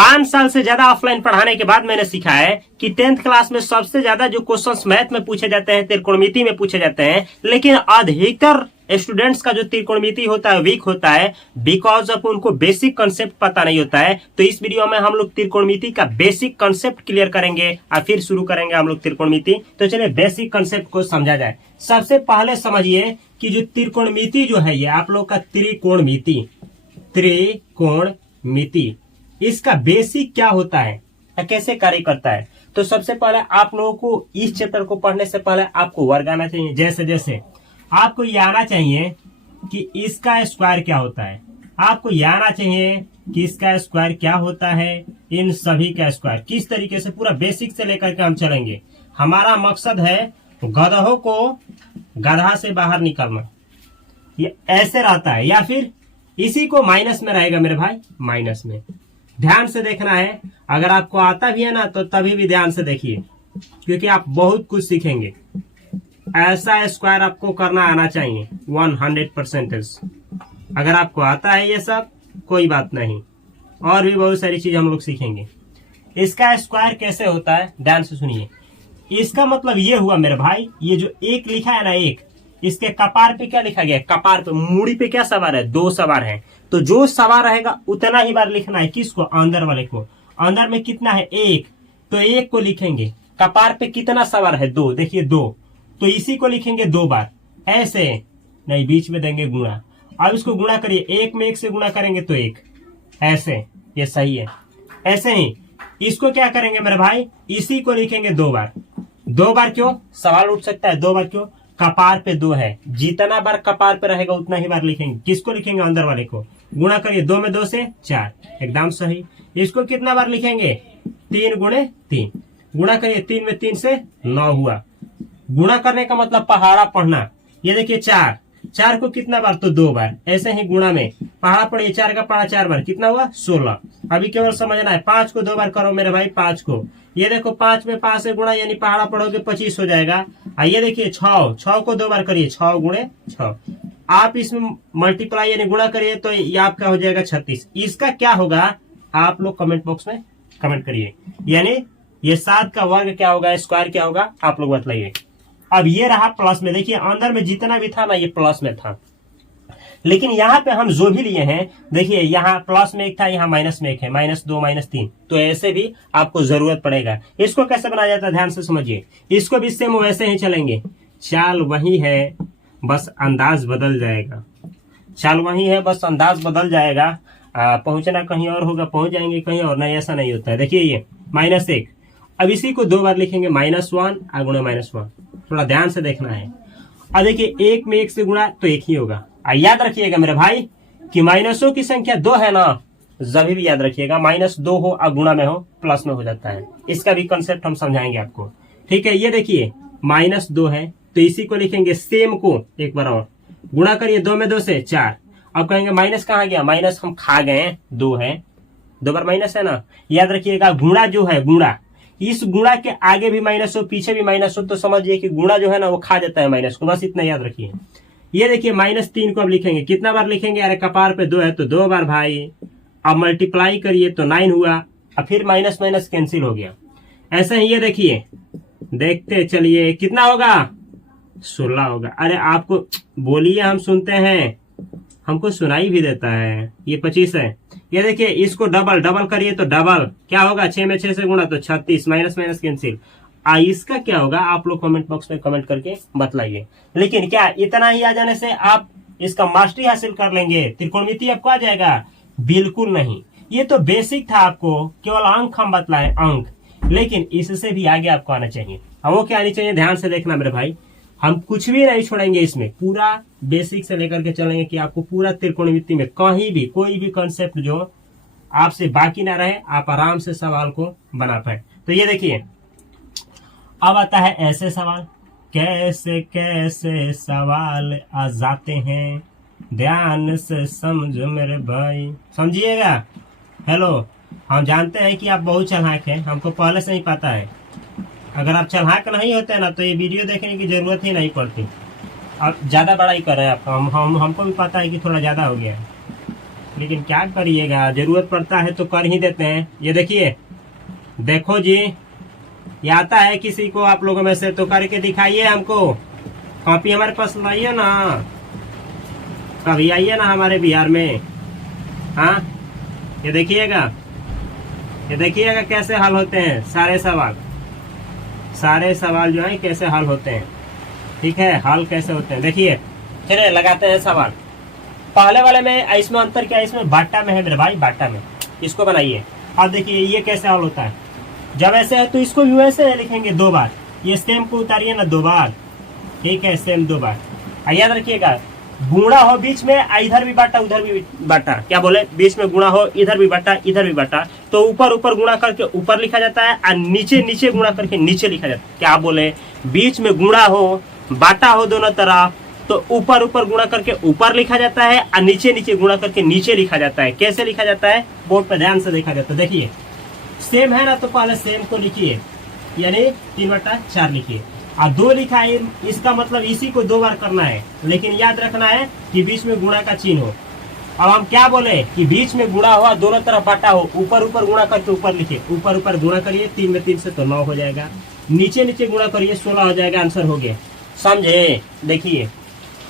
5 साल से ज्यादा ऑफलाइन पढ़ाने के बाद मैंने सीखा है कि 10th क्लास में सबसे ज्यादा जो क्वेश्चंस मैथ में पूछे जाते हैं त्रिकोणमिति में पूछे जाते हैं, लेकिन अधिकतर स्टूडेंट्स का जो त्रिकोणमिति होता है वीक होता है बिकॉज ऑफ उनको बेसिक कंसेप्ट पता नहीं होता है। तो इस वीडियो में हम लोग त्रिकोणमिति का बेसिक कंसेप्ट क्लियर करेंगे और फिर शुरू करेंगे हम लोग त्रिकोणमिति। तो चलिए बेसिक कंसेप्ट को समझा जाए। सबसे पहले समझिए कि जो त्रिकोणमिति जो है ये आप लोग का त्रिकोणमिति इसका बेसिक क्या होता है, कैसे कार्य करता है। तो सबसे पहले आप लोगों को इस चैप्टर को पढ़ने से पहले आपको वर्ग आना चाहिए। जैसे जैसे आपको ये आना चाहिए कि इसका स्क्वायर क्या होता है, आपको ये आना चाहिए कि इसका स्क्वायर क्या होता है, इन सभी का स्क्वायर किस तरीके से, पूरा बेसिक से लेकर के हम चलेंगे। हमारा मकसद है गधों को गधा से बाहर निकालना। ये ऐसे रहता है या फिर इसी को माइनस में रहेगा मेरे भाई, माइनस में। ध्यान से देखना है, अगर आपको आता भी है ना तो तभी भी ध्यान से देखिए क्योंकि आप बहुत कुछ सीखेंगे। ऐसा स्क्वायर आपको करना आना चाहिए 100%। अगर आपको आता है ये सब कोई बात नहीं, और भी बहुत सारी चीज हम लोग सीखेंगे। इसका स्क्वायर कैसे होता है ध्यान से सुनिए। इसका मतलब ये हुआ मेरे भाई, ये जो एक लिखा है ना एक, इसके कपार पे क्या लिखा गया है, कपार पे मूड़ी पे क्या सवार है, 2 सवार है। तो जो सवार रहेगा उतना ही बार लिखना है। किसको, अंदर वाले को। अंदर में कितना है 1, तो 1 को लिखेंगे। कपार पे कितना सवार है 2, देखिए 2, तो इसी को लिखेंगे 2 बार। ऐसे नहीं, बीच में देंगे गुणा। अब इसको गुणा करिए, 1 में 1 से गुणा करेंगे तो 1, ऐसे, ये सही है। ऐसे ही इसको क्या करेंगे मेरे भाई, इसी को लिखेंगे 2 बार। 2 बार क्यों, सवाल उठ सकता है 2 बार क्यों, कपार पे 2 है, जितना बार कपार पे रहेगा उतना ही बार लिखेंगे। किसको लिखेंगे, अंदर वाले को। गुणा करिए, 2 में 2 से 4, एकदम सही। इसको कितना बार लिखेंगे, 3 गुणे 3। गुणा करिए, 3 में 3 से 9 हुआ। गुणा करने का मतलब पहाड़ा पढ़ना। ये देखिए 4 को कितना बार, तो 2 बार। ऐसे ही गुणा में पहाड़ा पढ़िए, 4 का पहाड़ा 4 बार, कितना हुआ 16। अभी केवल समझना है, 5 को 2 बार करो मेरे भाई, 5 को। ये देखो 5 में 5 से गुणा यानी पहाड़ा पढ़ोगे 25 हो जाएगा। ये देखिए 6 को 2 बार करिए, 6 गुणे 6। आप इसमें मल्टीप्लाई यानी गुणा करिए तो ये आपका हो जाएगा 36। इसका क्या होगा आप लोग कमेंट बॉक्स में कमेंट करिए, यानी ये 7 का वर्ग क्या होगा, स्क्वायर क्या होगा, आप लोग बतलाइए। अब ये रहा प्लस में, देखिए अंदर में जितना भी था ना ये प्लस में था, लेकिन यहाँ पे हम जो भी लिए हैं, देखिए यहाँ प्लस में 1 था, यहाँ माइनस में 1 है, -2 -3, तो ऐसे भी आपको जरूरत पड़ेगा। इसको कैसे बनाया जाता है ध्यान से समझिए। इसको भी सेम वैसे ही चलेंगे, चाल वही है बस अंदाज बदल जाएगा। चाल वही है बस अंदाज बदल जाएगा। पहुंचना कहीं और होगा, पहुंच जाएंगे कहीं और, नहीं ऐसा नहीं होता है। देखिए ये -1, अब इसी को 2 बार लिखेंगे, -1 गुणा -1। थोड़ा ध्यान से देखना है। अब देखिए 1 में 1 से गुणा तो 1 ही होगा। याद रखिएगा मेरे भाई कि माइनसों की संख्या 2 है ना, जब भी याद रखिएगा -2 हो और गुणा में हो प्लस में हो जाता है। इसका भी कंसेप्ट हम समझाएंगे आपको, ठीक है। ये देखिए -2 है तो इसी को लिखेंगे सेम को एक बार और गुणा करिए, 2 में 2 से 4। अब कहेंगे माइनस कहाँ गया, माइनस हम खा गए, 2 है, 2 बार माइनस है ना। याद रखिएगा गुणा जो है, गुणा, इस गुणा के आगे भी माइनस हो पीछे भी माइनस हो तो समझिए कि गुणा जो है ना वो खा जाता है माइनस को, बस इतना याद रखिए। ये देखिए -3 को अब लिखेंगे, कितना बार लिखेंगे, अरे कपार पे 2 है तो 2 बार भाई। अब मल्टीप्लाई करिए तो 9 हुआ, अब फिर माइनस माइनस कैंसिल हो गया। ऐसे ही ये देखिए, देखते चलिए कितना होगा, 16 होगा। अरे आपको बोलिए, हम सुनते हैं, हमको सुनाई भी देता है। ये 25 है। ये देखिए इसको डबल करिए तो डबल क्या होगा, 6 में 6 से गुणा तो 36, माइनस माइनस कैंसिल। इसका क्या होगा आप लोग कमेंट बॉक्स में कमेंट करके बतलाइए। लेकिन क्या इतना ही आ जाने से आप इसका मास्टरी हासिल कर लेंगे, त्रिकोणमिति आपको आ जाएगा? बिल्कुल नहीं। ये तो बेसिक था, आपको केवल अंक हम बतलाए, अंक, लेकिन इससे भी आगे आपको आना चाहिए। अब वो क्या आनी चाहिए, ध्यान से देखना मेरे भाई, हम कुछ भी नहीं छोड़ेंगे, इसमें पूरा बेसिक से लेकर के चलेंगे कि आपको पूरा त्रिकोणमिति में कहीं भी कोई भी कॉन्सेप्ट जो आपसे बाकी ना रहे, आप आराम से सवाल को बना पाए। तो ये देखिए अब आता है ऐसे सवाल, कैसे कैसे सवाल आ जाते हैं, ध्यान से समझो मेरे भाई, समझिएगा। हेलो, हम जानते हैं कि आप बहुत चालाक हैं, हमको पहले से ही पता है। अगर आप चालाक नहीं होते ना तो ये वीडियो देखने की जरूरत ही नहीं पड़ती। आप ज्यादा बड़ा ही कर रहे हैं आपका, हमको भी पता है कि थोड़ा ज्यादा हो गया है, लेकिन क्या करिएगा, जरूरत पड़ता है तो कर ही देते हैं। ये देखिए, देखो जी, ये आता है किसी को आप लोगों में से तो करके दिखाइए हमको। कॉपी हमारे पास लाइए ना, कभी आइए ना हमारे बिहार में। हाँ, ये देखिएगा, ये देखिएगा कैसे हल होते हैं सारे सवाल जो है कैसे हल होते हैं। ठीक है, हल कैसे होते हैं देखिए। चलिए लगाते हैं सवाल। पहले वाले में इसमें अंतर क्या है, इसमें बाटा में है मेरे भाई, बाटा में। इसको बनाइए। अब देखिए ये कैसे हल होता है। जब ऐसे है तो इसको भी वैसे लिखेंगे 2 बार। ये सेम को उतारिए ना 2 बार। ठीक है, सेम 2 बार। याद रखिएगा, गुणा हो बीच में, इधर भी बाटा उधर भी बाटा। क्या बोले, बीच में गुणा हो, इधर भी बाटा इधर भी बाटा, तो ऊपर ऊपर गुणा करके ऊपर लिखा जाता है और नीचे नीचे गुणा करके नीचे लिखा जाता है। क्या बोले, बीच में गुणा हो, बाटा हो दोनों तरफ, तो ऊपर ऊपर गुणा करके ऊपर लिखा जाता है और नीचे नीचे गुणा करके नीचे लिखा जाता है। कैसे लिखा जाता है, बोर्ड पर ध्यान से देखा जाता है। देखिए सेम है ना, तो पहले सेम को लिखिए, यानी 3/4 लिखिए। और 2 लिखा है, इसका मतलब इसी को 2 बार करना है, लेकिन याद रखना है कि बीच में गुणा का चिन्ह हो। अब हम क्या बोले कि बीच में गुणा हुआ, दोनों तरफ बाटा हो, ऊपर ऊपर गुणा करके ऊपर लिखे। ऊपर ऊपर गुणा करिए, 3 में 3 से तो 9 हो जाएगा। नीचे नीचे गुणा करिए, 16 हो जाएगा। आंसर हो गया, समझे। देखिए,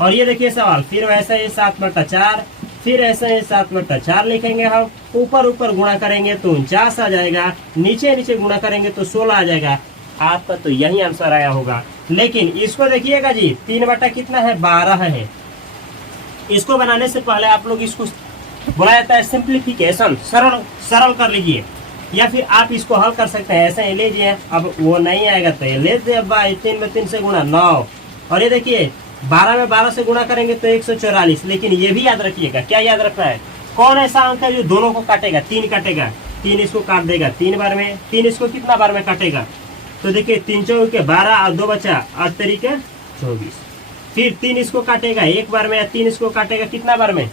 और ये देखिए सवाल, फिर वैसे ही 7/4, फिर ऐसे ही 7/4 लिखेंगे हम। ऊपर ऊपर गुणा करेंगे तो 49 आ जाएगा, नीचे नीचे गुणा करेंगे तो 16 आ जाएगा। आपका तो यही आंसर आया होगा। लेकिन इसको देखिएगा जी, 3 बटा कितना है, 12 है। इसको बनाने से पहले आप लोग इसको बोला जाता है सिंप्लीफिकेशन, सरल कर लीजिए, या फिर आप इसको हल कर सकते हैं। ऐसे ही लीजिए, अब वो नहीं आएगा तो ये ले दे भाई, 3 में 3 से गुणा 9। और ये देखिए 12 में 12 से गुणा करेंगे तो 144। लेकिन ये भी याद रखिएगा, क्या याद रखना है, कौन ऐसा अंक है जो दोनों को काटेगा, 3 काटेगा। 3 इसको काट देगा 3 बार में, 3 इसको कितना बार में काटेगा, तो देखिए 3 चौके 12 और 2 बचा 8 तरीके 24। फिर 3 इसको काटेगा 1 बार में, 3 इसको काटेगा कितना बार में,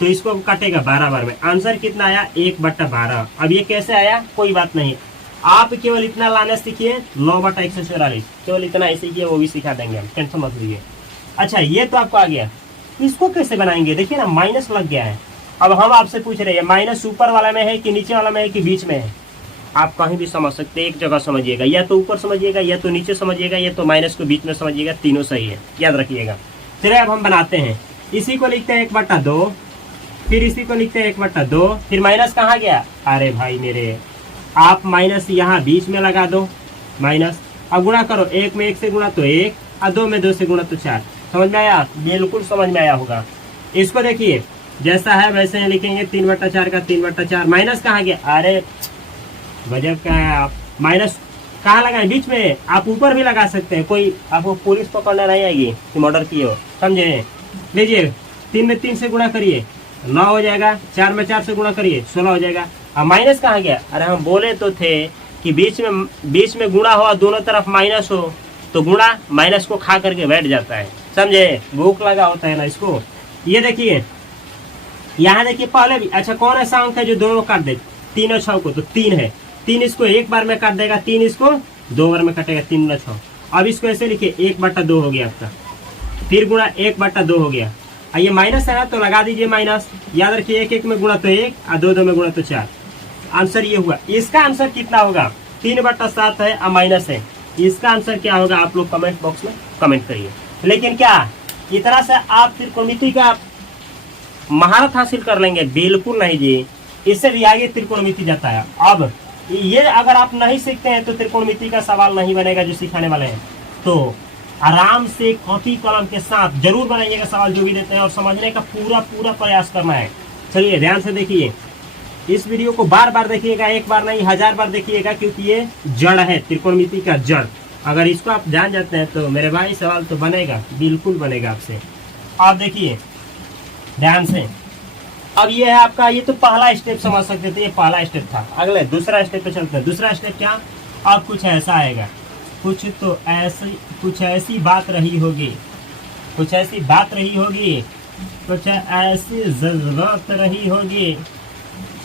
तो इसको काटेगा 12 बार में। आंसर कितना आया, 1/12। अब ये कैसे आया, कोई बात नहीं, आप केवल इतना लाना सीखिए, 9/144, केवल इतना ही सीखिए, वो भी सिखा देंगे हम, टेंशन मत लीजिए। अच्छा, ये तो आपको आ गया। इसको कैसे बनाएंगे, देखिए ना माइनस लग गया है। अब हम आपसे पूछ रहे हैं माइनस ऊपर वाला में है कि नीचे वाला में है कि बीच में है। आप कहीं भी समझ सकते हैं, एक जगह समझिएगा, या तो ऊपर समझिएगा या तो नीचे समझिएगा या तो माइनस को बीच में समझिएगा, तीनों सही है, याद रखिएगा। चलिए अब हम बनाते हैं। इसी को लिखते हैं 1/2, फिर इसी को लिखते हैं 1/2, फिर माइनस कहाँ गया, अरे भाई मेरे, आप माइनस यहाँ बीच में लगा दो, माइनस। अब गुणा करो, 1 में 1 से गुणा तो 1, और 2 में 2 से गुणा तो 4। समझ में आया, बिल्कुल समझ में आया होगा। इसको देखिए जैसा है वैसे ही लिखेंगे, 3/4 का 3/4। माइनस कहाँ गया, अरे गजब का है आप, माइनस कहाँ लगाए, बीच में। आप ऊपर भी लगा सकते हैं, कोई आपको पुलिस पकड़ना नहीं आएगी कि मर्डर किए हो, समझे। लीजिए 3 में 3 से गुणा करिए, 9 हो जाएगा। 4 में 4 से गुणा करिए, 16 हो जाएगा। अब माइनस कहाँ गया, अरे हम बोले तो थे कि बीच में गुणा हो, दोनों तरफ माइनस हो, तो गुणा माइनस को खा करके बैठ जाता है, समझे। भूख लगा होता है ना इसको। ये देखिए यहाँ देखिए पहले भी, अच्छा कौन ऐसा अंक है जो दोनों काट दे, 3 और 6 को, तो 3 है। 3 इसको 1 बार में काट देगा, 3 इसको 2 बार में काटेगा, 3 और 6। अब इसको ऐसे लिखिए, 1/2 हो गया आपका, फिर गुणा 1/2 हो गया। ये माइनस है ना, तो लगा दीजिए माइनस। याद रखिए 1 1 में गुणा तो 1 और 2 2 में गुणा तो 4। आंसर ये हुआ। इसका आंसर कितना होगा, 3/7 है और माइनस है। इसका आंसर क्या होगा, आप लोग कमेंट बॉक्स में कमेंट करिए। लेकिन क्या इतना से आप त्रिकोणमिति का महारत हासिल कर लेंगे, बिल्कुल नहीं जी, इससे भी आगे त्रिकोणमिति जाता है। अब ये अगर आप नहीं सीखते हैं तो त्रिकोणमिति का सवाल नहीं बनेगा जो सिखाने वाले हैं। तो आराम से कॉपी कलम के साथ जरूर बनाइएगा सवाल जो भी देते हैं, और समझने का पूरा प्रयास करना है। चलिए ध्यान से देखिए, इस वीडियो को बार बार देखिएगा, एक बार नहीं 1000 बार देखिएगा, क्योंकि ये जड़ है, त्रिकोणमिति का जड़। अगर इसको आप जान जाते हैं तो मेरे भाई सवाल तो बनेगा, बिल्कुल बनेगा आपसे। आप देखिए ध्यान से। अब ये है आपका, ये तो पहला स्टेप समझ सकते थे, ये पहला स्टेप था। अगले दूसरा स्टेप पे चलते हैं। दूसरा स्टेप क्या, अब कुछ ऐसा आएगा, कुछ ऐसी बात रही होगी, कुछ ऐसी जरूरत रही होगी,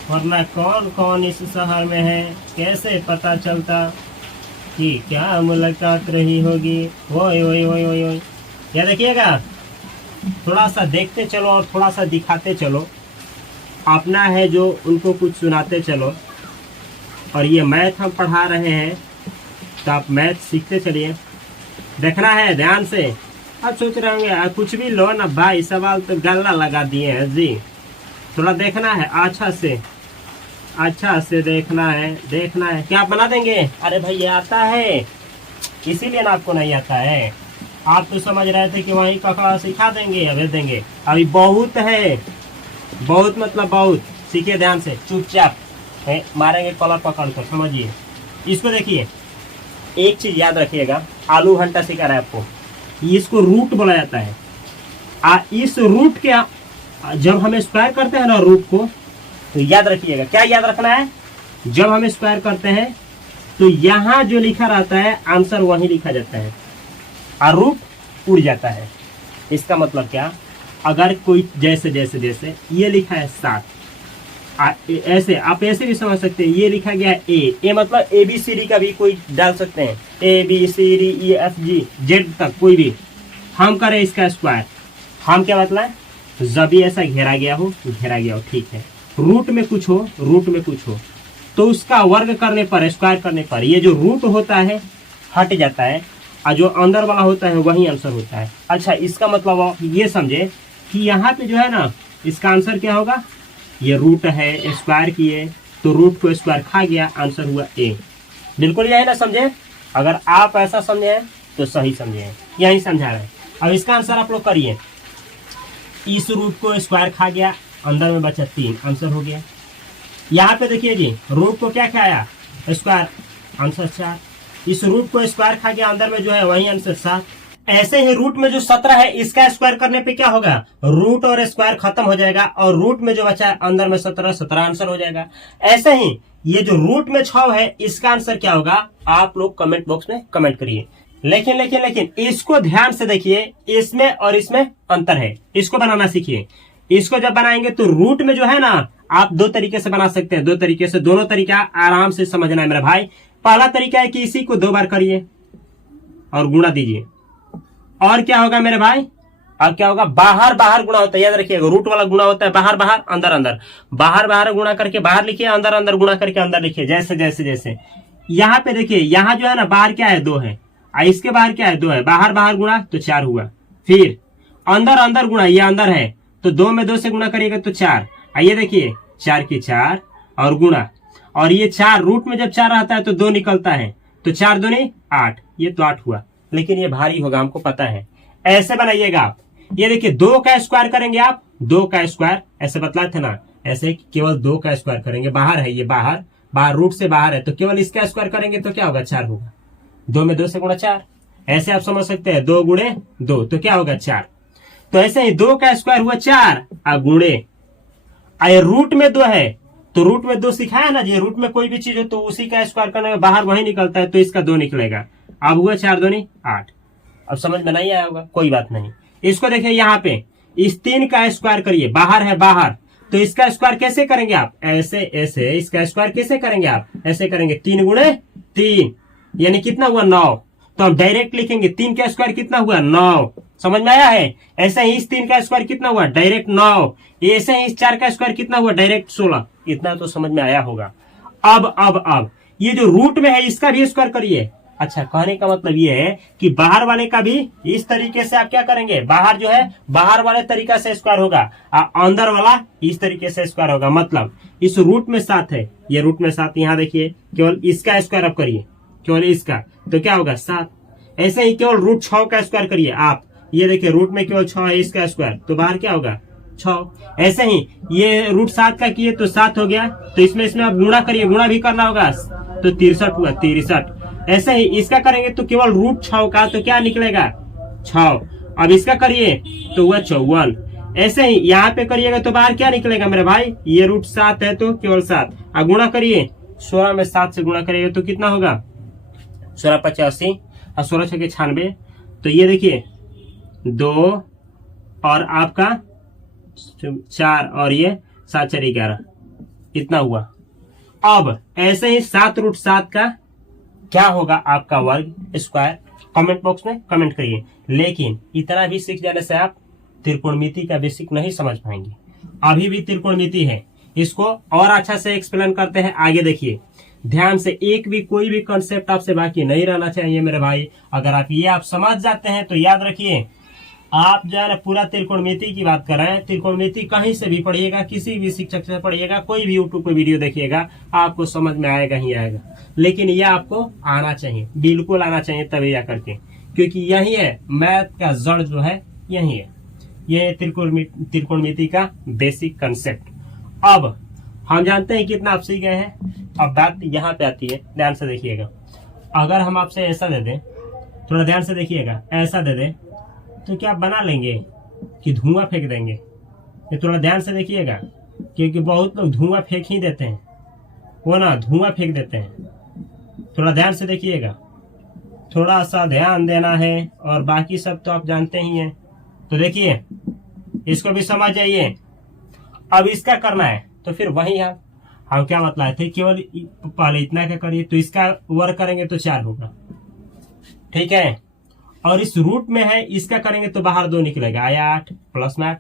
वरना कौन कौन इस शहर में है, कैसे पता चलता कि क्या मुलाकात रही होगी। ओए ओए ओए ओए ओए, या देखिएगा, थोड़ा सा देखते चलो और थोड़ा सा दिखाते चलो। अपना है जो उनको कुछ सुनाते चलो, और ये मैथ हम पढ़ा रहे हैं तो आप मैथ सीखते चलिए। देखना है ध्यान से। आप सोच रहे होंगे कुछ भी लो ना भाई, सवाल तो गल्ला लगा दिए हैं जी। थोड़ा देखना है अच्छा से देखना है। क्या आप बना देंगे? अरे भाई ये आता है, इसीलिए ना आपको नहीं आता है। आप तो समझ रहे थे कि वहीं कका सिखा देंगे या भेज देंगे। अभी बहुत है, बहुत मतलब बहुत। सीखिए ध्यान से, चुपचाप मारेंगे कॉलर पकड़ कर, समझिए। इसको देखिए, एक चीज याद रखिएगा, आलू भंटा सिखा रहा है आपको, इसको रूट बोला जाता है। इस रूट के जब हम स्क्वायर करते हैं ना रूट को, तो याद रखिएगा, क्या याद रखना है, जब हम स्क्वायर करते हैं तो यहाँ जो लिखा रहता है आंसर वहीं लिखा जाता है और रूट उड़ जाता है। इसका मतलब क्या, अगर कोई जैसे जैसे जैसे ये लिखा है 7, ऐसे आप ऐसे भी समझ सकते हैं, ये लिखा गया है ए मतलब ABCD का भी कोई डाल सकते हैं, ABCDEFG Z तक कोई भी। हम करें इसका स्क्वायर, हम क्या मतलब जब भी ऐसा घेरा गया हो, ठीक है। रूट में कुछ हो तो उसका वर्ग करने पर, स्क्वायर करने पर ये जो रूट होता है हट जाता है और जो अंदर वाला होता है वही आंसर होता है। अच्छा, इसका मतलब ये समझे कि यहाँ पे जो है ना, इसका आंसर क्या होगा, ये रूट है, स्क्वायर किए तो रूट को स्क्वायर खा गया, आंसर हुआ ए। बिल्कुल यही ना समझे। अगर आप ऐसा समझे तो सही समझे, यही समझा रहे हैं। अब इसका आंसर आप लोग करिए, इस रूट को स्क्वायर खा गया, अंदर में बचा 3, आंसर हो गया। यहाँ पे देखिए जी, रूट को क्या खाया, स्क्वायर, आंसर 4। इस रूट को स्क्वायर खा गया, अंदर में जो है वही आंसर 7। ऐसे ही रूट में जो 17 है, इसका स्क्वायर करने पे क्या होगा, रूट और स्क्वायर खत्म हो जाएगा और रूट में जो बचा है अंदर में 17 आंसर हो जाएगा। ऐसे ही ये जो रूट में 6 है, इसका आंसर क्या होगा, आप लोग कमेंट बॉक्स में कमेंट करिए। लेकिन लेकिन लेकिन इसको ध्यान से देखिए, इसमें और इसमें अंतर है, इसको बनाना सीखिए। इसको जब बनाएंगे तो रूट में जो है ना, आप 2 तरीके से बना सकते हैं, 2 तरीके से, दोनों तरीका आराम से समझना है मेरा भाई। पहला तरीका है कि इसी को 2 बार करिए और गुणा दीजिए, और क्या होगा मेरे भाई, अब क्या होगा, बाहर बाहर गुणा होता है, याद रखिएगा। रूट वाला गुणा होता है बाहर बाहर अंदर अंदर, बाहर बाहर गुणा करके बाहर लिखिए, अंदर अंदर गुणा करके अंदर लिखिए, जैसे जैसे जैसे। यहाँ पे देखिए, यहाँ जो है ना, बाहर क्या है, 2 है, इसके बाहर क्या है, 2 है, बाहर बाहर गुणा तो 4 हुआ। फिर अंदर अंदर गुणा, ये अंदर है तो 2 में 2 से गुणा करिएगा तो 4। आइए देखिए, 4 की 4 और गुणा, और ये 4 रूट में जब 4 रहता है तो 2 निकलता है, तो 4 दूनी 8, ये तो 8 हुआ। लेकिन ये भारी होगा, हमको पता है। ऐसे बनाइएगा आप, ये देखिए 2 का स्क्वायर करेंगे आप, 2 का स्क्वायर ऐसे बतलाए थे ना, ऐसे केवल 2 का स्क्वायर करेंगे। बाहर है, ये बाहर रूट से बाहर है, तो केवल इसका स्क्वायर करेंगे तो क्या होगा, 4 होगा। 2 में 2 से गुणा 4, ऐसे आप समझ सकते हैं, 2 गुणे 2 तो क्या होगा, 4। तो ऐसे ही 2 का स्क्वायर हुआ 4 और गुणे, रूट में 2 है तो रूट में 2 सिखाया ना जी, रूट में कोई भी चीज हो तो उसी का स्क्वायर करने में बाहर वही निकलता है, तो इसका 2 निकलेगा। अब हुआ 4 दूनी 8। अब समझ में नहीं आया होगा, कोई बात नहीं। इसको देखिए, यहाँ पे इस 3 का स्क्वायर करिए, बाहर है बाहर, तो इसका स्क्वायर कैसे करेंगे आप, ऐसे ऐसे। इसका स्क्वायर कैसे करेंगे आप, ऐसे करेंगे, 3 गुणे 3 यानी कितना हुआ, 9। तो हम डायरेक्ट लिखेंगे 3 का स्क्वायर कितना हुआ, 9। समझ में आया है। ऐसे ही इस 3 का स्क्वायर कितना हुआ, डायरेक्ट 9। ऐसे ही इस 4 का स्क्वायर कितना हुआ, डायरेक्ट 16। इतना तो समझ में आया होगा। अब ये जो रूट में है इसका भी स्क्वायर करिए। अच्छा, कहने का मतलब ये है कि बाहर वाले का भी इस तरीके से आप क्या करेंगे, बाहर जो है बाहर वाले तरीका से स्क्वायर होगा, अंदर वाला इस तरीके से स्क्वायर होगा। मतलब इस रूट में 7 है, ये रूट में 7, यहाँ देखिए केवल इसका स्क्वायर आप करिए, केवल इसका, तो क्या होगा 7। ऐसे ही केवल रूट 6 का स्क्वायर करिए आप, ये देखिए रूट में केवल 6 है, इसका स्क्वायर, तो बाहर क्या होगा 6। ऐसे ही ये रूट 7 का किए तो 7 हो गया, तो इसमें आप गुणा करिए, गुणा भी करना होगा, तो 63 हुआ, 63। ऐसे ही इसका करेंगे तो केवल रूट 6 का, तो क्या निकलेगा 6। अब इसका करिए तो हुआ 54। ऐसे ही यहाँ पे करिएगा तो बाहर क्या निकलेगा मेरे भाई, ये रूट 7 है तो केवल 7। अब गुणा करिए, 16 में 7 से गुणा करिएगा तो कितना होगा, 16 85 और 16 6 96। तो ये देखिए 2 और आपका 4 और ये 7 4 11, इतना हुआ। अब ऐसे ही 7 रूट 7 का क्या होगा आपका वर्ग स्क्वायर, कमेंट बॉक्स में कमेंट करिए। लेकिन इतना भी सीख जाने से आप त्रिकोणमिति का बेसिक नहीं समझ पाएंगे। अभी भी त्रिकोणमिति है, इसको और अच्छा से एक्सप्लेन करते हैं, आगे देखिए ध्यान से। एक भी कोई भी कॉन्सेप्ट आपसे बाकी नहीं रहना चाहिए मेरे भाई। अगर आप समझ जाते हैं तो याद रखिए, आप जो है ना पूरा त्रिकोणमिति की बात कर रहे हैं। त्रिकोणमिति कहीं से भी पढ़िएगा, किसी भी शिक्षक से पढ़िएगा, कोई भी यूट्यूब पे वीडियो देखिएगा, आपको समझ में आएगा ही आएगा। लेकिन यह आपको आना चाहिए, बिल्कुल आना चाहिए तभी जा करके, क्योंकि यही है मैथ का जड़ जो है, यही है। यह त्रिकोणमिति का बेसिक कंसेप्ट। अब हम जानते हैं कितना आप सीख गए हैं। अब बात यहाँ पे आती है, ध्यान से देखिएगा। अगर हम आपसे ऐसा दे दें, थोड़ा ध्यान से देखिएगा, ऐसा दे दें तो क्या आप बना लेंगे कि धुआं फेंक देंगे? ये थोड़ा ध्यान से देखिएगा, क्योंकि बहुत लोग धुआं फेंक ही देते हैं, वो ना धुआं फेंक देते हैं। थोड़ा ध्यान से देखिएगा, थोड़ा सा ध्यान देना है, और बाकी सब तो आप जानते ही हैं। तो देखिए इसको भी समझ जाइए। अब इसका करना है तो फिर वही हम क्या बतलाए थे, केवल पहले इतना क्या करिए, तो इसका वर्क करेंगे तो 4 होगा, ठीक है। और इस रूट में है, इसका करेंगे तो बाहर 2 निकलेगा, आया 8 प्लस में 8,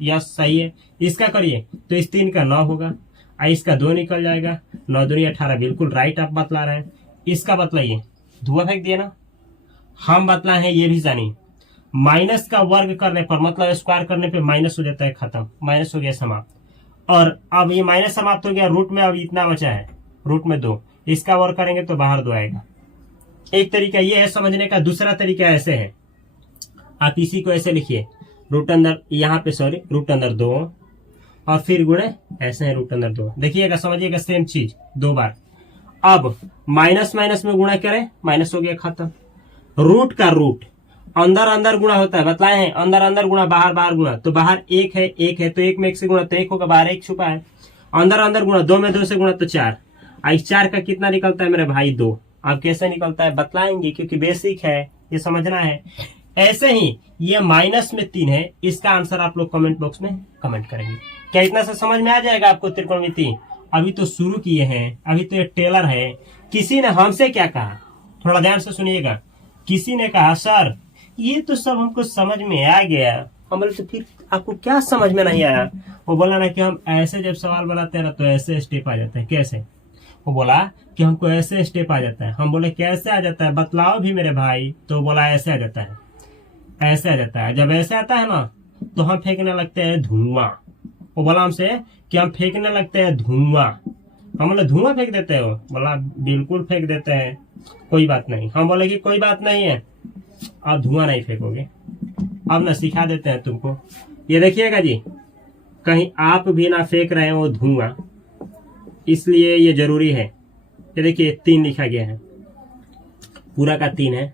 यस सही है। इसका करिए तो इस 3 का 9 होगा, इसका 2 निकल जाएगा, 9 दूनी 18, बिल्कुल राइट आप बतला रहे हैं। इसका बतलाइए, धुआं फेंक दिए ना, हम बतलाए हैं ये भी जानिए। माइनस का वर्ग करने पर, मतलब स्क्वायर करने पे माइनस हो जाता है, खत्म, माइनस हो गया समाप्त। और अब ये माइनस समाप्त हो गया, रूट में अब इतना बचा है, रूट में 2, इसका वर्ग करेंगे तो बाहर 2 आएगा। एक तरीका ये है समझने का। दूसरा तरीका ऐसे है, आप इसी को ऐसे लिखिए, रूट अंदर यहाँ पे रूट अंदर 2 और फिर गुणे ऐसे है रूट अंदर 2। देखिएगा, समझिएगा, सेम चीज 2 बार। अब माइनस माइनस में गुणा करें, माइनस हो गया, खत्म। रूट का रूट अंदर अंदर गुणा होता है, बतलाए हैं, अंदर अंदर गुणा, बाहर बाहर गुणा। तो बाहर 1 है, 1 है तो 1 में 1 से गुणा तो 1 होगा, बाहर 1 छुपा है। अंदर अंदर गुणा, 2 में 2 से गुणा तो 4। इस 4 का कितना निकलता है मेरे भाई? 2। अब कैसे निकलता है बतलाएंगे, क्योंकि बेसिक है, ये समझना है। ऐसे ही ये माइनस में 3 है, इसका आंसर आप लोग कमेंट बॉक्स में कमेंट करेंगे। क्या इतना से समझ में आ जाएगा आपको त्रिकोणमिति? अभी तो शुरू किए हैं, अभी तो ये टेलर है। किसी ने हमसे क्या कहा, थोड़ा ध्यान से सुनिएगा। किसी ने कहा सर ये तो सब हमको समझ में आ गया। हम बोले तो फिर आपको क्या समझ में नहीं आया? वो बोला ना कि हम ऐसे जब सवाल बनाते हैं ना तो ऐसे स्टेप आ जाते हैं। कैसे? वो बोला कि हमको ऐसे स्टेप आ जाता है। हम बोले कैसे आ जाता है, बतलाओ भी मेरे भाई। तो बोला ऐसे आ जाता है, ऐसे आ जाता है। जब ऐसे आता है ना तो हम फेंकने लगते हैं धुआं। वो बोला हमसे कि हम फेंकने लगते हैं धुआं। हम बोले धुआं फेंक देते हो? बोला बिल्कुल फेंक देते हैं, कोई बात नहीं। हम बोले कि कोई बात नहीं है, आप धुआं नहीं फेंकोगे, अब ना सिखा देते हैं तुमको। ये देखिएगा जी, कहीं आप भी ना फेंक रहे हो धुआं, इसलिए ये जरूरी है। ये देखिए 3 लिखा गया है, पूरा का 3 है।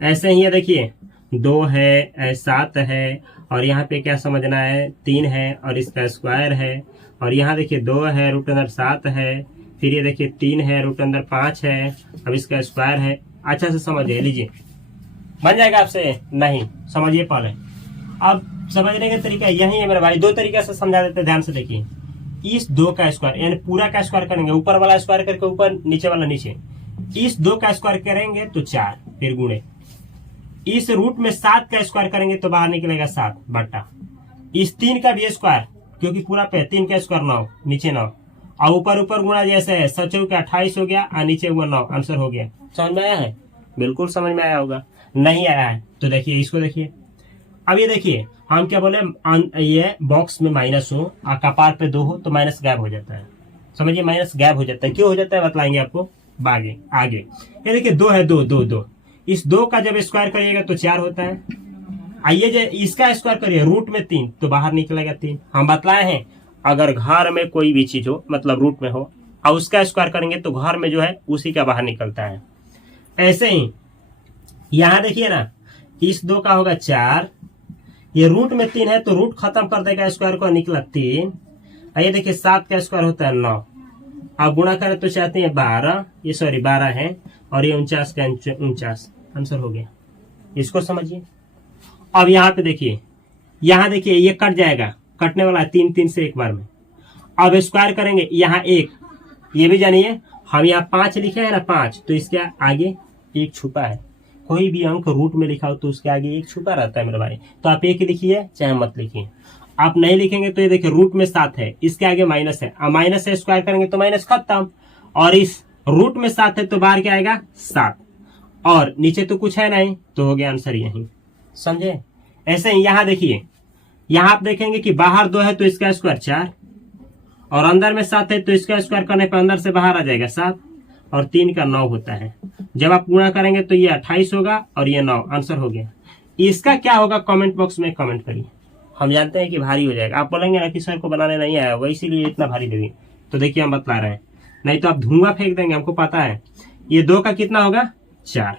ऐसे ही ये देखिए 2 है, 7 है, और यहाँ पे क्या समझना है, 3 है और इसका स्क्वायर है। और यहाँ देखिए 2 है, रूट अंदर 7 है, फिर ये देखिए 3 है, रूट अंदर 5 है, अब इसका स्क्वायर है। अच्छा से समझिए, लीजिए बन जाएगा आपसे? नहीं, समझिए पहले। अब समझने का तरीका यही है मेरे भाई, 2 तरीके से समझा देते हैं, ध्यान से देखिए। इस 2 का स्क्वायर, यानी पूरा का स्क्वायर करेंगे, ऊपर वाला स्क्वायर करके ऊपर, नीचे वाला नीचे। इस 2 का स्क्वायर करेंगे तो 4, फिर गुणे। इस रूट में 7 का स्क्वायर करेंगे तो बाहर निकलेगा 7 बटा। इस 3 का भी स्क्वायर, क्योंकि पूरा पे 3 का स्क्वायर 9, नीचे 9, और ऊपर ऊपर गुणा जैसे है, 7 का 28 हो गया और नीचे हुआ 9, आंसर हो गया। समझ में आया है? बिल्कुल समझ में आया होगा। नहीं आया है तो देखिए इसको देखिए। अब ये देखिए हम क्या बोले, ये बॉक्स में माइनस हो और कपार पे 2 हो तो माइनस गायब हो जाता है। समझिए, माइनस गायब हो जाता है। क्यों हो जाता है बतलाएंगे आपको आगे आगे। ये देखिए 2 है, 2 2 2, इस 2 का जब स्क्वायर करिएगा तो 4 होता है। आइए जो इसका स्क्वायर करिए, रूट में 3 तो बाहर निकलेगा 3। हम बतलाए हैं अगर घर में कोई भी चीज हो, मतलब रूट में हो, और उसका स्क्वायर करेंगे तो घर में जो है उसी का बाहर निकलता है। ऐसे ही यहाँ देखिए ना, इस 2 का होगा 4, ये रूट में 3 है तो रूट खत्म कर देगा, स्क्वायर को निकला 3। ये देखिए 7 का स्क्वायर होता है 9, अब गुणा करें तो चाहते हैं 12, ये सॉरी 12 है, और ये 49 का 49, आंसर हो गया। इसको समझिए। अब यहाँ पे देखिए, यहाँ देखिए ये कट जाएगा, कटने वाला है 3 3 से एक बार में। अब स्क्वायर करेंगे, यहाँ 1, ये भी जानिए हम यहाँ 5 लिखे हैं ना, 5, तो इसके आगे 1 छुपा है। कोई भी अंक रूट में लिखा हो तो उसके आगे 1 छुपा रहता है मेरे भाई, तो आप 1 लिखिए चाहे मत लिखिए। आप नहीं लिखेंगे तो ये देखिए रूट में 7 है, इसके आगे माइनस है, अब माइनस से स्क्वायर करेंगे तो माइनस खत्म, और इस रूट में 7 है तो बाहर क्या आएगा 7, और नीचे तो कुछ है नहीं, तो हो गया आंसर यही। समझे? ऐसे ही यहाँ देखिए, यहाँ आप देखेंगे कि बाहर 2 है तो इसका स्क्वायर 4, और अंदर में 7 है तो इसका स्क्वायर करने पर अंदर से बाहर आ जाएगा 7, और 3 का 9 होता है। जब आप गुणा करेंगे तो ये 28 होगा और ये 9, आंसर हो गया। इसका क्या होगा कमेंट बॉक्स में कमेंट करिए। हम जानते हैं कि भारी हो जाएगा, आप बोलेंगे ना कि सर को बनाने नहीं आया होगा इसीलिए इतना भारी दे दिए, तो देखिए हम बतला रहे हैं, नहीं तो आप धुआं फेंक देंगे, हमको पता है। ये 2 का कितना होगा 4,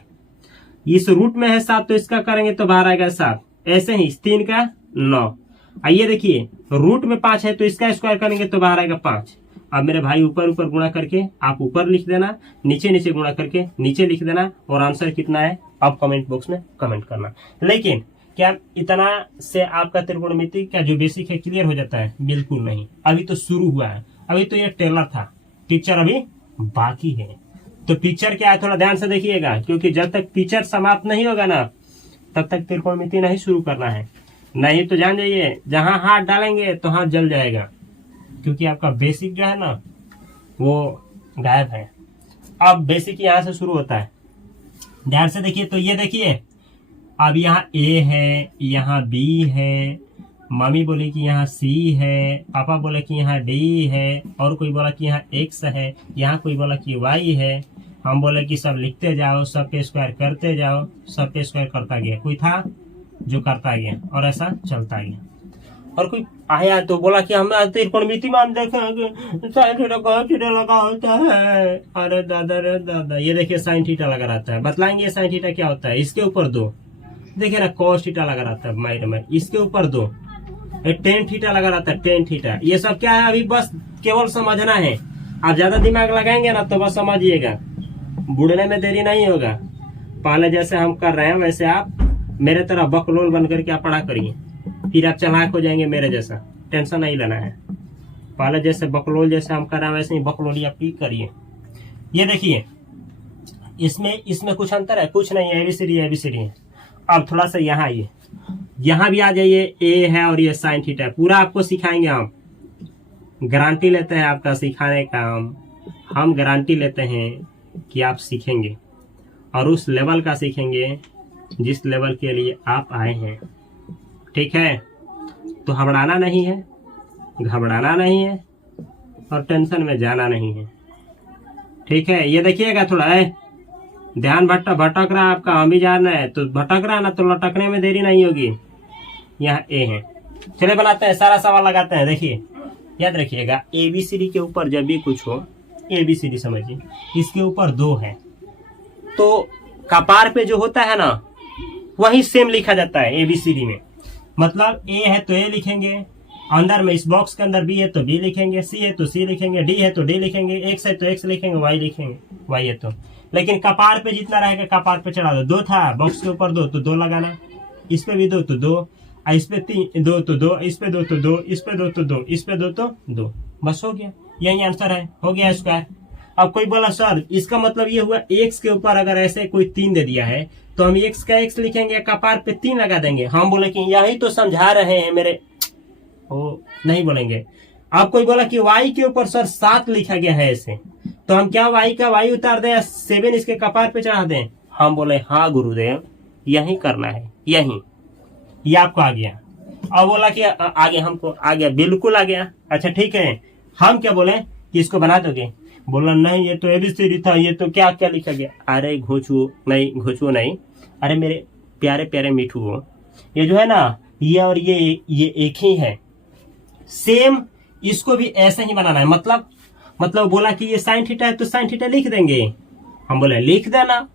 इस रूट में है 7 तो इसका करेंगे तो बाहर आएगा 7, ऐसे ही 3 का 9। आइए देखिए रूट में 5 है तो इसका स्क्वायर करेंगे तो बाहर आएगा 5। अब मेरे भाई ऊपर ऊपर गुणा करके आप ऊपर लिख देना, नीचे नीचे गुणा करके नीचे लिख देना, और आंसर कितना है आप कमेंट बॉक्स में कमेंट करना। लेकिन क्या इतना से आपका त्रिकोणमिति का जो बेसिक है क्लियर हो जाता है? बिल्कुल नहीं, अभी तो शुरू हुआ है, अभी तो ये ट्रेलर था, पिक्चर अभी बाकी है। तो पिक्चर क्या है थोड़ा ध्यान से देखिएगा, क्योंकि जब तक पिक्चर समाप्त नहीं होगा ना तब तक त्रिकोणमिति नहीं शुरू करना है, नहीं तो जान जाइए जहां हाथ डालेंगे तो हाथ जल जाएगा, क्योंकि आपका बेसिक जो है ना वो गायब है। अब बेसिक यहाँ से शुरू होता है, ध्यान से देखिए। तो ये देखिए अब यहाँ ए है, यहाँ बी है, मम्मी बोले कि यहाँ सी है, पापा बोले कि यहाँ डी है, और कोई बोला कि यहाँ एक्स है, यहाँ कोई बोला कि वाई है। हम बोले कि सब लिखते जाओ, सब पे स्क्वायर करते जाओ, सब पे स्क्वायर करता गया, कोई था जो करता गया और ऐसा चलता गया। और कोई आया तो बोला कि हम त्रिकोणमिति में हम देखेंगे साइन थीटा कॉस थीटा लगा होता है। अरे दादा रे दादा, ये देखिए साइन थीटा लगा रहता है, बतलाएंगे साइन थीटा क्या होता है। इसके ऊपर 2 देखिए ना कॉस थीटा लगा रहता है, माइर इसके ऊपर 2 टेन थीटा लगा रहता है, टेन थीटा। ये सब क्या है अभी बस केवल समझना है, आप ज्यादा दिमाग लगाएंगे ना तो बस समझिएगा, बुढ़ने में देरी नहीं होगा। पहले जैसे हम कर रहे हैं वैसे आप मेरे तरह बकलोल बन करके आप पढ़ा करिए, फिर आप चालाक हो जाएंगे मेरे जैसा, टेंशन नहीं लेना है। पहले जैसे बकलोल जैसे हम कर रहे हैं वैसे ही बकलोली आप भी करिए। ये देखिए इसमें कुछ अंतर है? कुछ नहीं है, एबीसीडी एबीसीडी है। अब थोड़ा सा यहाँ आइए, यहाँ भी आ जाइए, ए है और ये साइन थीटा है, पूरा आपको सिखाएंगे हम, गारंटी लेते हैं आपका सिखाने का हम गारंटी लेते हैं कि आप सीखेंगे, और उस लेवल का सीखेंगे जिस लेवल के लिए आप आए हैं। ठीक है? तो घबराना नहीं है, घबराना नहीं है, और टेंशन में जाना नहीं है। ठीक है? ये देखिएगा थोड़ा है ध्यान भटक रहा है आपका, हम भी जान रहे हैं, तो भटक रहा ना तो लटकने में देरी नहीं होगी। यहाँ ए है, चले बनाते हैं, सारा सवाल लगाते हैं। देखिए याद रखिएगा, एबीसीडी के ऊपर जब भी कुछ हो, एबीसीडी समझिए, इसके ऊपर 2 है तो कपार पे जो होता है ना वही सेम लिखा जाता है एबीसीडी में। मतलब ए है तो ए लिखेंगे, अंदर में इस बॉक्स के अंदर बी है तो बी लिखेंगे, सी है तो सी लिखेंगे, डी है तो डी लिखेंगे, एक्स है तो एक्स लिखेंगे, वाई लिखेंगे, वाई है तो। लेकिन कपार पे जितना रहेगा कपार पे चढ़ा दो। 2 था बॉक्स के ऊपर 2 तो 2 लगाना, इस पे भी 2 तो 2, इस पे 3 2 तो 2, इस पे 2 तो 2, इस पे 2 तो 2, इस पे 2 तो 2, बस हो गया, यही आंसर है, हो गया स्क्वायर। अब कोई बोला सर इसका मतलब ये हुआ एक्स के ऊपर अगर ऐसे कोई 3 दे दिया है तो हम एक्स का एक्स लिखेंगे, कपार पे 3 लगा देंगे। हम बोले कि यही तो समझा रहे हैं मेरे, ओ नहीं बोलेंगे। अब कोई बोला कि वाई के ऊपर सर 7 लिखा गया है ऐसे, तो हम क्या वाई का वाई उतार दें, 7 इसके कपार पे चढ़ा दें? हम बोले हाँ गुरुदेव यही करना है, यही, ये आपको आ गया। अब बोला कि आगे हमको आ गया, बिल्कुल आ गया। अच्छा ठीक है, हम क्या बोले कि इसको बना दोगे? बोला नहीं ये तो एबीसीडी था, ये तो क्या क्या लिखा गया। अरे घोचू नहीं, अरे मेरे प्यारे प्यारे मिठू हो, ये जो है ना ये और ये एक ही है, सेम इसको भी ऐसे ही बनाना है। मतलब बोला कि ये साइन थीटा है तो साइन थीटा लिख देंगे, हम बोले लिख देना।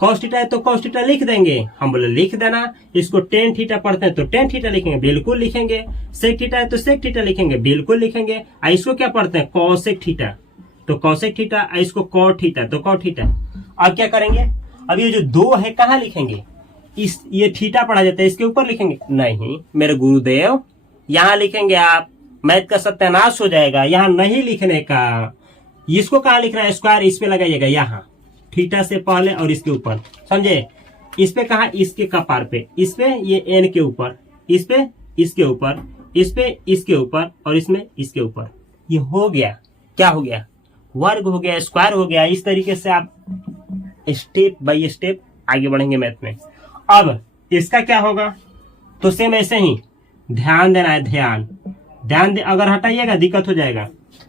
कॉस थीटा है तो कॉस थीटा लिख देंगे, हम बोले लिख देना। इसको टेन थीटा पढ़ते हैं तो टेन थीटा लिखेंगे, बिल्कुल लिखेंगे। सेक थीटा है तो सेक थीटा लिखेंगे, बिल्कुल लिखेंगे। इसको क्या पढ़ते हैं कॉसेक थीटा, तो कॉसेक थीटा। इसको कॉट थीटा तो कॉट थीटा। अब क्या करेंगे, अब ये जो 2 है कहाँ लिखेंगे? ये थीटा पढ़ा जाता है, इसके ऊपर लिखेंगे? नहीं मेरे गुरुदेव, यहाँ लिखेंगे आप, मैथ का सत्यानाश हो जाएगा। यहाँ नहीं लिखने का, इसको कहाँ लिखना है? स्क्वायर इस पे लगाइएगा, यहाँ थीटा से पहले और इसके ऊपर, समझे? इस पे कहा, इसके कपार पे, इस पे ये एन के ऊपर, इस पे इसके ऊपर, इस पे इसके ऊपर और इसमें इसके ऊपर, ये हो गया, क्या हो गया, वर्ग हो गया, स्क्वायर हो गया। इस तरीके से आप स्टेप बाय स्टेप आगे बढ़ेंगे मैथ में। अब इसका क्या होगा, तो सेम ऐसे ही ध्यान देना है, ध्यान दे, अगर हटाइएगा दिक्कत हो जाएगा।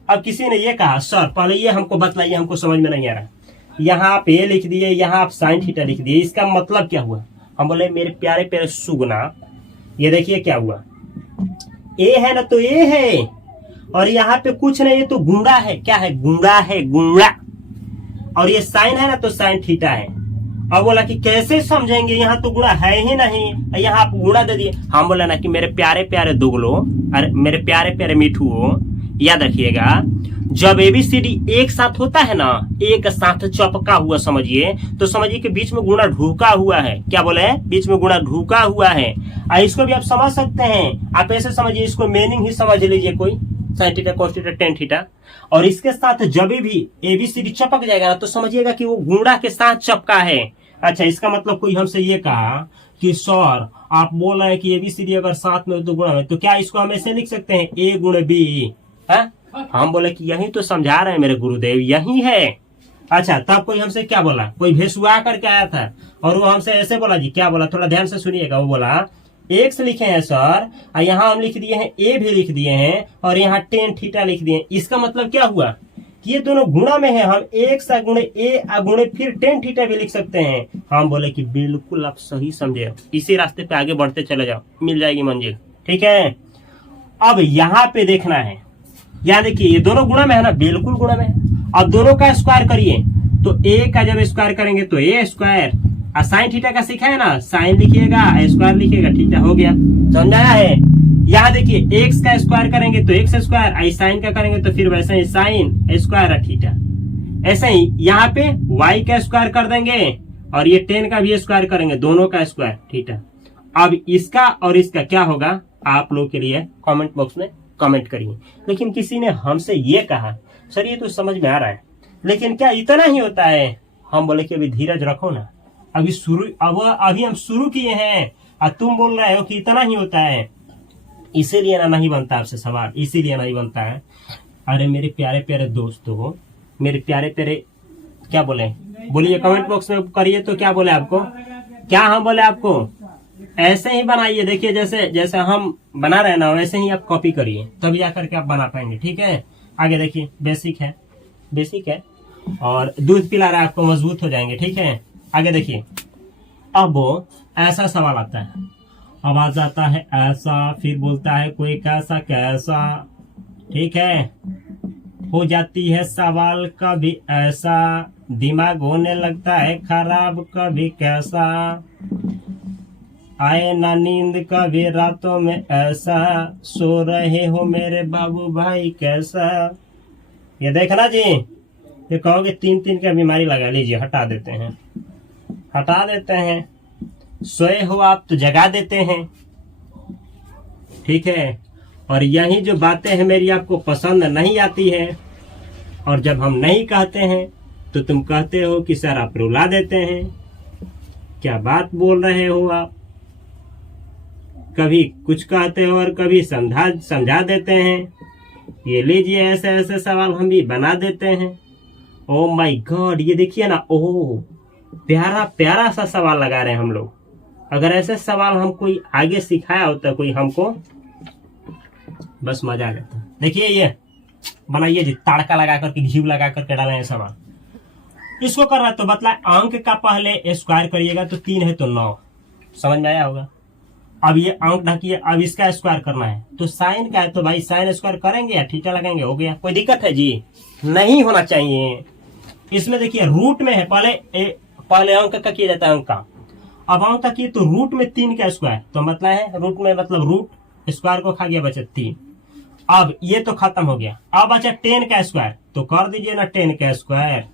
अब किसी ने ये कहा सर पहले ये हमको बतलाइए, हमको समझ में नहीं आ रहा, यहाँ आप ये लिख दिए, यहाँ आप साइन थीटा लिख दिए, इसका मतलब क्या हुआ। हम बोले मेरे प्यारे प्यारे सुगना, ये देखिए क्या हुआ, ए है ना तो ए है, और यहाँ पे कुछ नहीं, ये तो गुणा है, क्या है, गुणा है, गुणा, और ये साइन है ना तो साइन थीटा है। अब बोला कि कैसे समझेंगे, यहाँ तो गुणा है ही नहीं, यहाँ आप गुणा दे दिए। हम बोला ना कि मेरे प्यारे प्यारे दुगलो, अरे मेरे प्यारे प्यारे मिठुओ, याद रखिएगा जब एबीसीडी एक साथ होता है ना, एक साथ चपका हुआ समझिए, तो समझिए कि बीच में गुणा ढूका हुआ है। क्या बोले, बीच में गुणा ढूका हुआ है। इसको भी आप समझ सकते हैं, आप ऐसे समझिए, इसको मीनिंग ही समझ लीजिए, कोई sine theta cos theta tan theta, और इसके साथ जब भी एबीसीडी चपक जाएगा ना तो समझिएगा कि वो गुणा के साथ चपका है। अच्छा, इसका मतलब कोई हमसे ये कहा कि सर आप बोल रहे हैं कि एबीसीडी अगर साथ में तो गुणा में, तो क्या इसको हम ऐसे लिख सकते हैं ए गुणे बी है? हम बोले कि यही तो समझा रहे हैं मेरे गुरुदेव, यही है। अच्छा, तब कोई हमसे क्या बोला, कोई भेसुआ करके आया था और वो हमसे ऐसे बोला जी, क्या बोला, थोड़ा ध्यान से सुनिएगा। वो बोला एक्स लिखे हैं सर, और यहाँ हम लिख दिए हैं ए भी लिख दिए हैं, और यहाँ टेन थीटा लिख दिए हैं। इसका मतलब क्या हुआ कि ये दोनों गुणा में है, हम एक्स गुणे ए गुणे फिर टेन थीटा भी लिख सकते हैं। हम बोले कि बिल्कुल आप सही समझे, इसी रास्ते पे आगे बढ़ते चले जाओ, मिल जाएगी मंजिल। ठीक है, अब यहाँ पे देखना है, यहाँ देखिए ये दोनों गुणा में है ना, बिल्कुल गुणा में है। अब दोनों का स्क्वायर करिए, तो ए का जब स्क्वायर करेंगे तो ए स्क्वायर, और साइन थीटा का सीखा है ना, साइन लिखिएगा स्क्वायर लिखिएगा, थीटा हो गया, समझ आया है। यहाँ देखिए एक्स का स्क्वायर करेंगे तो एक्स स्क्वायर, आई साइन का करेंगे तो फिर वैसे ही साइन स्क्वायर और थीटा। ऐसे ही यहाँ पे वाई का स्क्वायर कर देंगे और ये 10 का भी स्क्वायर करेंगे, दोनों का स्क्वायर थीटा। अब इसका और इसका क्या होगा, आप लोग के लिए कमेंट बॉक्स में कमेंट करिए। लेकिन किसी ने हमसे ये कहा सर ये तो समझ में आ रहा है, लेकिन क्या इतना ही होता है। हम बोले कि अभी धीरज रखो ना, अभी हम शुरू किए हैं और तुम बोल रहे हो कि इतना ही होता है, इसीलिए ना नहीं बनता आपसे सवाल, इसीलिए नहीं बनता है। अरे मेरे प्यारे प्यारे दोस्तों, मेरे प्यारे प्यारे, क्या बोले, बोलिए कमेंट बॉक्स में करिए, तो क्या बोले आपको, क्या हम बोले आपको, ऐसे ही बनाइए। देखिए जैसे हम बना रहे हैं ना, वैसे ही आप कॉपी करिए, तभी आकर के आप बना पाएंगे। ठीक है, आगे देखिए, बेसिक है और दूध पिला रहा है आपको, मजबूत हो जाएंगे। ठीक है, आगे देखिए, अब ऐसा सवाल आता है, आवाज आता है ऐसा, फिर बोलता है कोई कैसा कैसा। ठीक है, हो जाती है सवाल कभी ऐसा, दिमाग होने लगता है खराब कभी कैसा, आए ना नींद कभी रातों में ऐसा, सो रहे हो मेरे बाबू भाई कैसा। ये देखना जी, ये कहोगे 3 का बीमारी लगा लीजिए, हटा देते हैं, सोए हो आप तो जगा देते हैं। ठीक है, और यही जो बातें हैं मेरी आपको पसंद नहीं आती है, और जब हम नहीं कहते हैं तो तुम कहते हो कि सर आप रुला देते हैं। क्या बात बोल रहे हो आप, कभी कुछ कहते हो और कभी समझा देते हैं। ये लीजिए, ऐसे ऐसे सवाल हम भी बना देते हैं। ओ माय गॉड, ये देखिए ना, ओह प्यारा प्यारा सा सवाल लगा रहे हैं हम लोग। अगर ऐसे सवाल हम कोई आगे सिखाया होता कोई हमको, बस मजा आ जाता। देखिए ये बनाइए जी, तड़का लगा करके, घी लगा करके डाले हैं सवाल। इसको कर रहा तो बतला, अंक का पहले स्क्वायर करिएगा तो 3 है तो 9, समझ में आया होगा। अब ये अंक ढकिए, अब इसका स्क्वायर करना है तो साइन का है तो भाई साइन स्क्वायर करेंगे या थीटा लगाएंगे, हो गया। कोई दिक्कत है जी, नहीं होना चाहिए। इसमें देखिए रूट में है, पहले अंक का किया जाता है, अंक का। अब अंक का किए तो रूट में 3 का स्क्वायर, तो मतलब है रूट में, मतलब रूट स्क्वायर को खा गया, बचा 3। अब ये तो खत्म हो गया, अब बचा 10 का स्क्वायर, तो कर दीजिए ना 10 का स्क्वायर,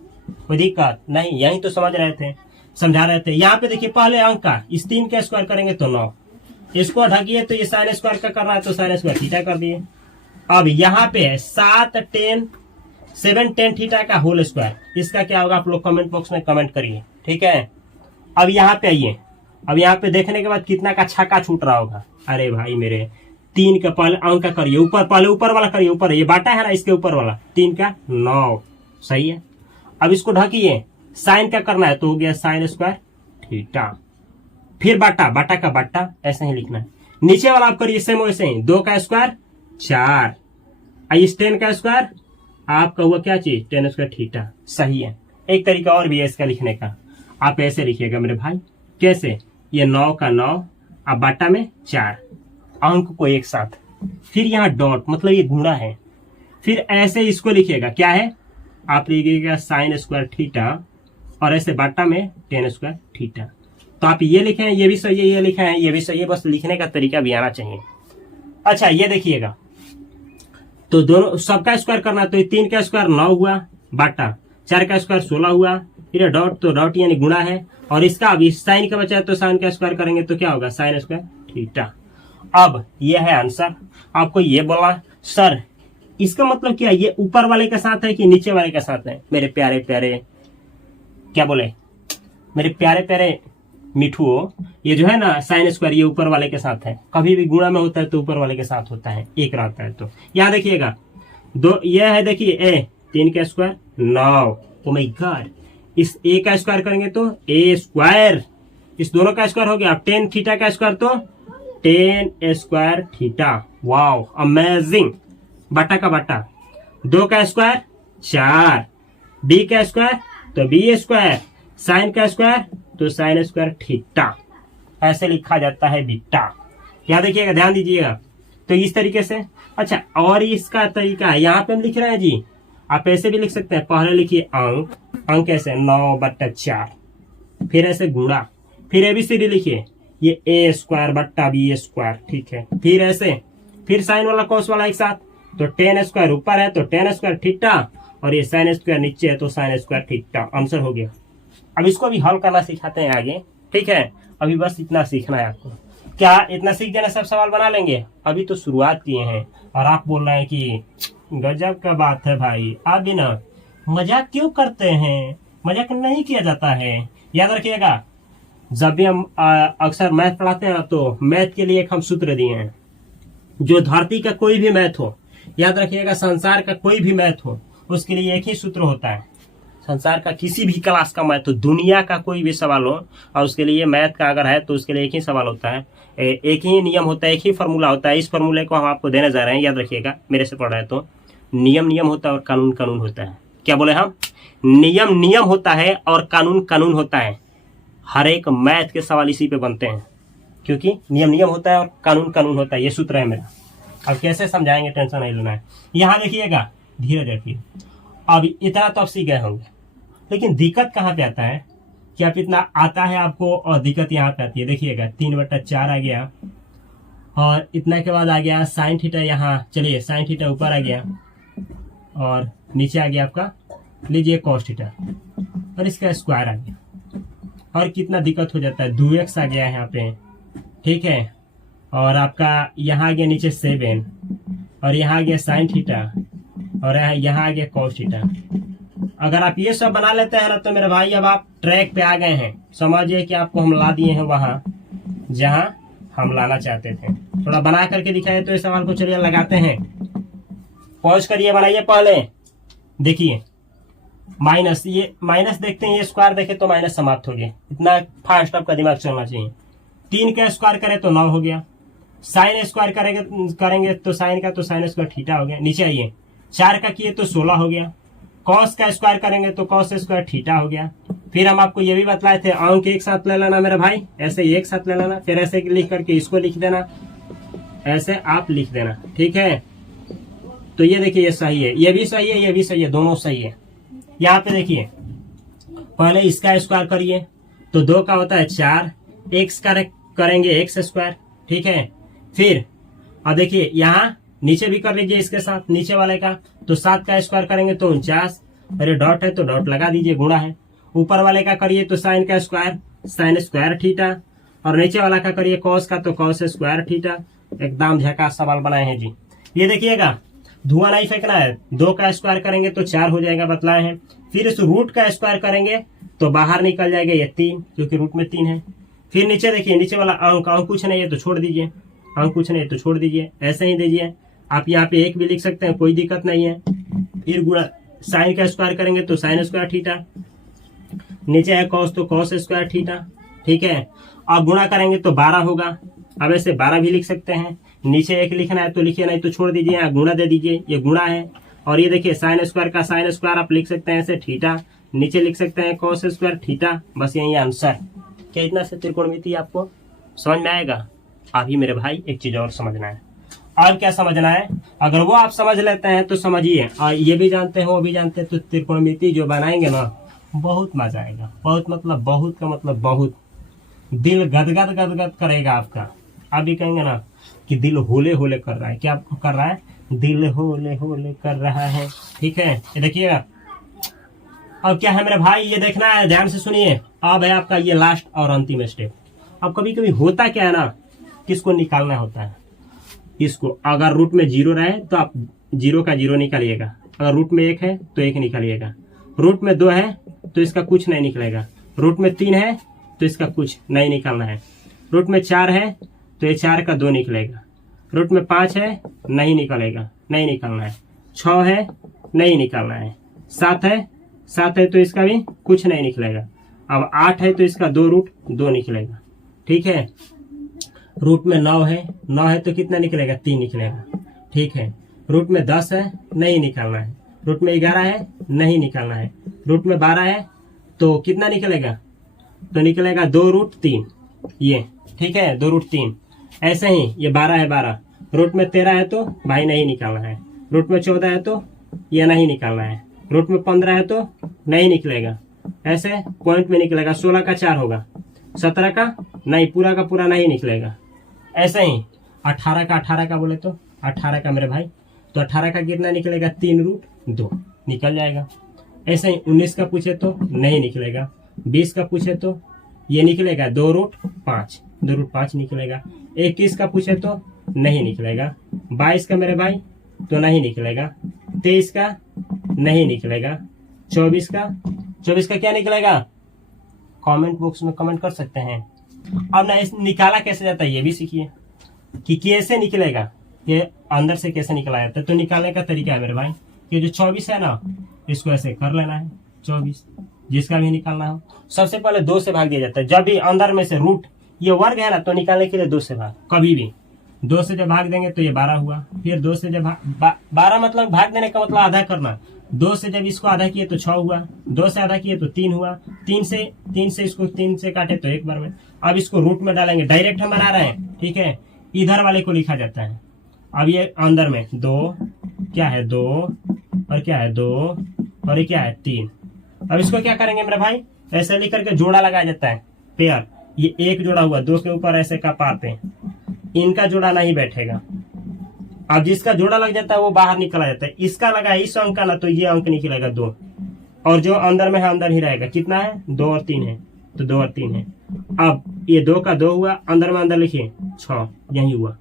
कोई दिक्कत नहीं। यही तो समझा रहे थे। यहाँ पे देखिए पहले अंक का, इस 3 का स्क्वायर करेंगे तो 9, इसको ढकिए तो ये साइन स्क्वायर का करना है तो साइन स्क्वायर थीटा कर दिए। अब यहाँ पे 7 10 थीटा का होल स्क्वायर, इसका क्या होगा आप लोग कमेंट बॉक्स में कमेंट करिए। ठीक है, अब यहाँ पे आइए, अब यहाँ पे देखने के बाद कितना का छक्का छूट रहा होगा। अरे भाई मेरे 3 का पहले अंक का करिए, ऊपर पहले ऊपर वाला करिए, ऊपर ये बाटा है ना इसके ऊपर वाला 3 का 9, सही है। अब इसको ढकिए, साइन का करना है तो हो गया साइन स्क्वायर थीटा, फिर बाटा, बाटा का बाटा ऐसे ही लिखना है। नीचे वाला आप करिए सेम वैसे ही, 2 का स्क्वायर 4, इस 10 का स्क्वायर आपका हुआ क्या चीज, 10 स्क्वायर थीटा, सही है। एक तरीका और भी है इसका लिखने का, आप ऐसे लिखिएगा मेरे भाई, कैसे, ये 9 का 9 अब बाटा में 4, अंक को एक साथ, फिर यहाँ डॉट मतलब ये गुणा है, फिर ऐसे इसको लिखिएगा क्या है, आप लिखिएगा साइन स्क्वायर थीटा और ऐसे बाटा में 10 स्क्वायर थीटा। तो आप ये लिखे हैं, ये भी सही है, ये लिखे हैं, ये भी सही है, बस लिखने का तरीका भी आना चाहिए। अच्छा ये देखिएगा, तो दोनों सबका स्क्वायर करना, तो 3 का स्क्वायर 9 हुआ, बाटा 4 का स्क्वायर 16 हुआ, फिर डॉट, तो डॉट यानी गुणा है, और इसका अभी साइन का बचा है तो साइन का स्क्वायर करेंगे तो क्या होगा, साइन स्क्वायर थीटा। अब ये है आंसर। आपको ये बोला सर इसका मतलब क्या, ये ऊपर वाले के साथ है कि नीचे वाले के साथ है, मेरे प्यारे प्यारे क्या बोले, मेरे प्यारे प्यारे मिठू, ये जो है ना साइन स्क्वायर ये ऊपर वाले के साथ है, कभी भी गुणा में होता है तो ऊपर वाले के साथ होता है, एक रहता है। तो यहाँ देखिएगा, दो ये है, देखिए ए 3 का स्क्वायर 9, ओ माय गॉड, इस ए का स्क्वायर करेंगे तो ए स्क्वायर, इस दोनों का स्क्वायर हो गया, अब 10 थीटा का स्क्वायर तो 10 स्क्वायर थीटा, वाओ अमेजिंग, बटा का बटा, 2 का स्क्वायर 4, बी का स्क्वायर तो बी स्क्वायर, साइन का स्क्वायर तो साइन स्क्वायर थीटा, ऐसे लिखा जाता है बीटा। यहाँ देखिएगा, ध्यान दीजिएगा, तो इस तरीके से। अच्छा और इसका तरीका है, यहाँ पे हम लिख रहे हैं जी, आप ऐसे भी लिख सकते हैं, पहले लिखिए अंक, अंक ऐसे 9/4, फिर ऐसे गुणा, फिर एबीसीडी लिखिए, ये ए स्क्वायर बट्टा बी स्क्वायर, ठीक है, फिर ऐसे, फिर साइन वाला कॉस वाला एक साथ, तो 10 स्क्वायर ऊपर है तो 10 स्क्वायर थीटा, और ये साइन स्क्वायर नीचे है तो साइन स्क्वायर थीटा, आंसर हो गया। अब इसको भी हल करना सिखाते हैं आगे, ठीक है, अभी बस इतना सीखना है आपको। क्या इतना सीख देना सब सवाल बना लेंगे? अभी तो शुरुआत किए हैं और आप बोल रहे हैं कि गजब का बात है भाई, आप भी ना मजाक क्यों करते हैं, मजाक नहीं किया जाता है। याद रखिएगा, जब भी हम अक्सर मैथ पढ़ाते हैं ना, तो मैथ के लिए एक हम सूत्र दिए हैं, जो धरती का कोई भी मैथ हो, याद रखिएगा संसार का कोई भी मैथ हो, उसके लिए एक ही सूत्र होता है। संसार का किसी भी क्लास का मैथ हो, दुनिया का कोई भी सवाल हो, और उसके लिए मैथ का अगर है तो उसके लिए एक ही सवाल होता है, एक ही नियम होता है, एक ही फॉर्मूला होता है। इस फॉर्मूले को हम आपको देने जा रहे हैं, याद रखिएगा, मेरे से पढ़ रहे हैं तो नियम नियम होता है और कानून कानून होता है। क्या बोले हम? नियम नियम होता है और कानून कानून होता है। हर एक मैथ के सवाल इसी पे बनते हैं, क्योंकि नियम नियम होता है और कानून कानून होता है, ये सूत्र है मेरा। अब कैसे समझाएंगे, टेंशन नहीं लेना है। यहाँ देखिएगा, धीरज रखिए, अब इतना तो आप सीख गए होंगे, लेकिन दिक्कत कहाँ पे आता है कि आप इतना आता है आपको और दिक्कत यहाँ पे आती है। देखिएगा 3/4 आ गया, और इतना के बाद आ गया साइन थीटा, यहाँ चलिए साइन थीटा ऊपर आ गया, और नीचे आ गया आपका लीजिए कॉस थीटा, और इसका स्क्वायर आ गया, और कितना दिक्कत हो जाता है, 2x आ गया यहाँ पे, ठीक है, और आपका यहाँ आ गया नीचे 7, और यहाँ आ गया साइन थीटा, और यहाँ आ गया कॉस थीटा। अगर आप ये सब बना लेते हैं ना तो मेरे भाई अब आप ट्रैक पे आ गए हैं, समझिए कि आपको हम ला दिए हैं वहां जहां हम लाना चाहते थे। थोड़ा बना करके दिखाए तो इस सवाल को चलिए लगाते हैं, पॉज करिए, बनाइए पहले, देखिए माइनस, ये माइनस देखते हैं, ये स्क्वायर देखे तो माइनस समाप्त हो गया, इतना फास्ट आपका दिमाग चलना चाहिए। 3 का स्क्वायर करें तो 9 हो गया, साइन स्क्वायर करेंगे तो साइन का तो साइन स्क्वायर थीटा हो गया, नीचे आइए 4 का किए तो 16 हो गया, कॉस का स्क्वायर करेंगे तो कॉस स्क्वायर थीटा हो गया। फिर हम आपको ये भी बतलाए थे, अंक एक साथ ले लेना मेरे भाई, ऐसे एक साथ ले लेना, फिर ऐसे लिख करके इसको लिख देना, ऐसे आप लिख देना, ठीक है। तो ये देखिए, ये सही है, ये भी सही है, ये भी सही है, दोनों सही है। यहाँ पे देखिए, पहले इसका स्क्वायर करिए तो 2 का होता है 4, एक्स करेंगे एक्स स्क्वायर, ठीक है। फिर अब देखिए यहाँ नीचे भी कर लीजिए इसके साथ, नीचे वाले का तो 7 का स्क्वायर करेंगे तो 49, अरे डॉट है तो डॉट लगा दीजिए, गुणा है। ऊपर वाले का करिए तो साइन का स्क्वायर, साइन स्क्वायर थीटा, और नीचे वाला का करिए कॉस का तो कॉस स्क्वायर थीटा। एकदम झकास सवाल बनाए हैं जी। ये देखिएगा, धुआं नहीं फेंकना है, 2 का स्क्वायर करेंगे तो 4 हो जाएगा, बतलाए हैं। फिर इस रूट का स्क्वायर करेंगे तो बाहर निकल जाएगा ये 3, क्योंकि रूट में 3 है। फिर नीचे देखिए, नीचे वाला अंक कुछ नहीं है तो छोड़ दीजिए, अंक कुछ नहीं तो छोड़ दीजिए, ऐसे ही दीजिए। आप यहाँ पे 1 भी लिख सकते हैं, कोई दिक्कत नहीं है। फिर गुणा साइन का स्क्वायर करेंगे तो साइन स्क्वायर थीटा, नीचे है कॉस तो कॉस स्क्वायर थीटा, ठीक है। अब गुणा करेंगे तो 12 होगा। अब ऐसे 12 भी लिख सकते हैं, नीचे 1 लिखना है तो लिखिए, नहीं तो छोड़ दीजिए, यहाँ गुणा दे दीजिए, ये गुणा है। और ये देखिए साइन स्क्वायर का साइन स्क्वायर आप लिख सकते हैं ऐसे थीटा, नीचे लिख सकते हैं कॉस स्क्वायर थीटा, बस यही आंसर। क्या इतना से त्रिकोणमिति आपको समझ में आएगा? अभी मेरे भाई एक चीज और समझना है। और क्या समझना है? अगर वो आप समझ लेते हैं तो समझिए, और ये भी जानते हो वो भी जानते हैं, तो त्रिकोणमिति जो बनाएंगे ना बहुत मजा आएगा। बहुत मतलब बहुत का मतलब बहुत, दिल गदगद गदगद करेगा आपका। अभी कहेंगे ना कि दिल होले होले कर रहा है। क्या कर रहा है? दिल होले होले कर रहा है, ठीक है। ये देखिएगा। अब क्या है मेरे भाई, ये देखना है, ध्यान से सुनिए। अब है आपका ये लास्ट और अंतिम स्टेप। अब कभी कभी होता क्या है ना, किसको निकालना होता है इसको। अगर रूट में 0 रहे तो आप 0 का 0 निकालिएगा, अगर रूट में 1 है तो 1 निकालिएगा, रूट में 2 है तो इसका कुछ नहीं निकलेगा, रूट में 3 है तो इसका कुछ नहीं निकालना है, रूट में 4 है तो ये 4 का 2 निकलेगा, रूट में 5 है नहीं निकलेगा, नहीं निकालना है, 6 है नहीं निकालना है, 7 है तो इसका भी कुछ नहीं निकलेगा। अब 8 है तो इसका 2 रूट 2 निकलेगा, ठीक है। रूट में 9 है तो कितना निकलेगा? 3 निकलेगा, ठीक है। रूट में 10 है नहीं निकालना है, रूट में 11 है नहीं निकालना है, रूट में 12 है तो कितना निकलेगा? तो निकलेगा 2 रूट 3, ये ठीक है, 2 रूट 3। ऐसे ही ये 12 है 12, रूट में 13 है तो भाई नहीं निकालना है, रूट में 14 है तो ये नहीं निकालना है, रूट में 15 है तो नहीं निकलेगा, ऐसे पॉइंट में निकलेगा। 16 का 4 होगा, 17 का नहीं, पूरा का पूरा नहीं निकलेगा। ऐसे ही 18 का बोले तो 18 का मेरे भाई, तो 18 का कितना निकलेगा? 3 रूट 2 निकल जाएगा। ऐसे ही 19 का पूछे तो नहीं निकलेगा, 20 का पूछे तो ये निकलेगा 2 रूट 5, 2 रूट 5 निकलेगा। 21 का पूछे तो नहीं निकलेगा, 22 का मेरे भाई तो नहीं निकलेगा, 23 का नहीं निकलेगा, 24 का क्या निकलेगा? कमेंट बॉक्स में कमेंट कर सकते हैं। अब ना निकाला कैसे जाता है ये भी सीखिए कि कैसे निकलेगा, ये अंदर से कैसे निकला जाता है। तो निकालने का तरीका है मेरे भाई, ये जो 24 है ना इसको ऐसे कर लेना है, 24 जिसका भी निकालना हो। सबसे पहले 2 से भाग दिया जाता है, जब भी अंदर में से रूट ये वर्ग है ना तो निकालने के लिए 2 से भाग, कभी भी 2 से जब भाग देंगे तो ये 12 हुआ। फिर 2 से जब 12 मतलब भाग देने का मतलब आधा करना, 2 से जब इसको आधा किए तो 6 हुआ, 2 से आधा किए तो 3 हुआ, 3 से इसको 3 से काटे तो 1 बार में। अब इसको रूट में डालेंगे, डायरेक्ट हम बना रहे हैं, ठीक है। इधर वाले को लिखा जाता है। अब ये अंदर में 2 क्या है 2 और क्या है 2 और ये क्या है 3। अब इसको क्या करेंगे मेरे भाई, ऐसे लिख करके जोड़ा लगाया जाता है, पेयर। ये 1 जोड़ा हुआ 2 के ऊपर ऐसे का पाते, इनका जोड़ा नहीं बैठेगा। अब जिसका जोड़ा लग जाता है वो बाहर निकला जाता है, इसका लगा इस अंक का ना तो ये अंक निकलेगा 2, और जो अंदर में है अंदर ही रहेगा। कितना है? 2 और 3 है, तो 2 और 3 है। अब ये 2 का 2 हुआ, अंदर में अंदर लिखिए 6, यही हुआ।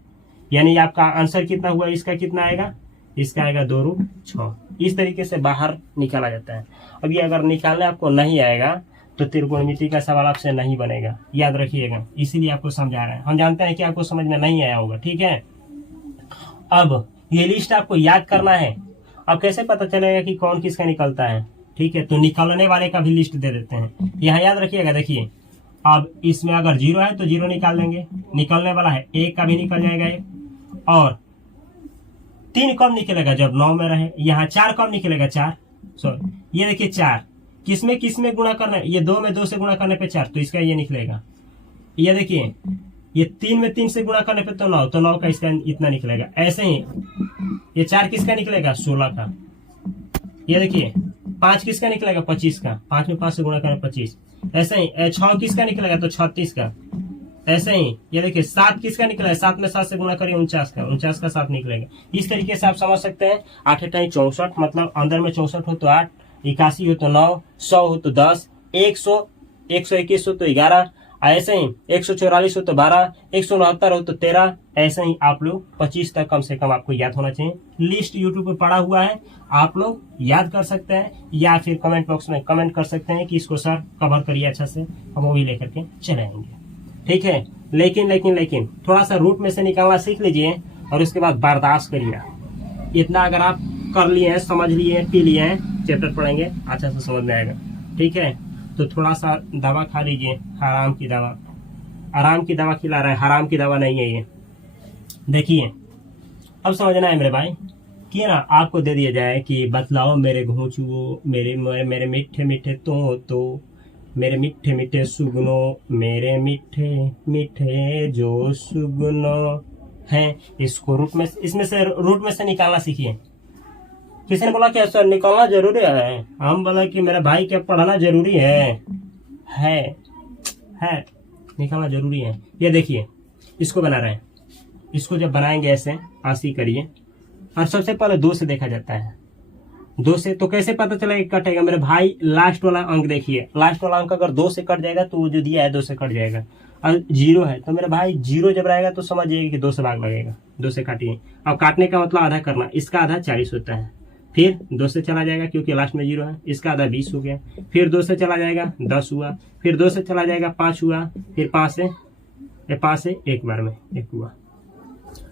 यानी आपका आंसर कितना हुआ, इसका कितना आएगा? इसका आएगा 2 रूट 6। इस तरीके से बाहर निकाला जाता है। अब ये अगर निकालने आपको नहीं आएगा तो त्रिकोणमिति का सवाल आपसे नहीं बनेगा, याद रखिएगा। इसीलिए आपको समझा रहे हैं, हम जानते हैं कि आपको समझ में नहीं आया होगा, ठीक है। अब ये लिस्ट आपको याद करना है। अब कैसे पता चलेगा कि कौन किसका निकलता है, ठीक है। तो निकालने वाले का भी लिस्ट दे देते हैं, यहाँ याद रखिएगा। देखिए अब इसमें अगर 0 है तो 0 निकाल देंगे, निकलने वाला है 1 का भी निकल जाएगा 1, और 3 कब निकलेगा? जब 9 में रहे। यहाँ 4 कब निकलेगा? 4 सॉरी ये देखिए 4 किसमें गुणा करना है? ये 2 में 2 से गुणा करने पे 4, तो इसका ये निकलेगा। ये देखिए ये 3 में 3 से गुणा करने पे तो 9, तो 9 का इसका इतना निकलेगा। ऐसे ही ये 4 किसका निकलेगा? 16 का। ये देखिए 5 किसका निकलेगा? 25 का, 5 में 5 से गुणा करें 25। ऐसे ही 6 किसका निकलेगा? तो 36 का। ऐसे ही ये देखिए 7 किसका निकला है? 7 में 7 से गुणा करिए 49 का, 49 का 7 निकलेगा। इस तरीके से आप समझ सकते हैं। 8 8 64, मतलब अंदर में 64 हो तो 8, 81 हो तो 9, 100 हो तो 10, 100 121 हो तो 11, ऐसे ही 144 हो तो 12, 169 हो तो 13। ऐसे ही आप लोग 25 तक कम से कम आपको याद होना चाहिए। लिस्ट यूट्यूब पे पड़ा हुआ है, आप लोग याद कर सकते हैं, या फिर कमेंट बॉक्स में कमेंट कर सकते हैं कि इसको सर कवर करिए अच्छा से, हम वो भी लेकर के चले आएंगे। ठीक है। लेकिन थोड़ा सा रूट में से निकालना सीख लीजिए और उसके बाद बर्दाश्त करिए। इतना अगर आप कर लिए हैं, समझ लिए हैं, पी लिए हैं, चैप्टर पढ़ेंगे अच्छा से समझ में आएगा, ठीक है। तो थोड़ा सा दवा खा लीजिए, आराम की दवा खिला रहा है, हराम की दवा नहीं है ये। देखिए अब समझना है मेरे भाई कि ना आपको दे दिया जाए कि बतलाओ मेरे घोंचुओ, मेरे मीठे मीठे तो मेरे मीठे मीठे सुगनो, मेरे मीठे मीठे जो सुगनो हैं, इसको इसमें से रूट में से निकालना सीखिए। किसी ने बोला कि सर निकालना जरूरी है, हम बोला कि मेरा भाई क्या पढ़ना जरूरी है निकालना जरूरी है। ये देखिए इसको बना रहे हैं, इसको जब बनाएंगे ऐसे आसी करिए, और सबसे पहले 2 से देखा जाता है। 2 से तो कैसे पता चलेगा कटेगा मेरे भाई? लास्ट वाला अंक देखिए, लास्ट वाला अंक अगर 2 से कट जाएगा तो वो जो दिया है 2 से कट जाएगा। और 0 है तो मेरे भाई 0 जब रहेगा तो समझिए कि 2 से भाग लगेगा, 2 से काटिए। अब काटने का मतलब आधा करना, इसका आधा 40 होता है, फिर 2 से चला जाएगा क्योंकि लास्ट में 0 है, इसका आधा 20 हो गया, फिर 2 से चला जाएगा 10 हुआ, फिर 2 से चला जाएगा 5 हुआ, फिर 5 से एक बार में 1 हुआ।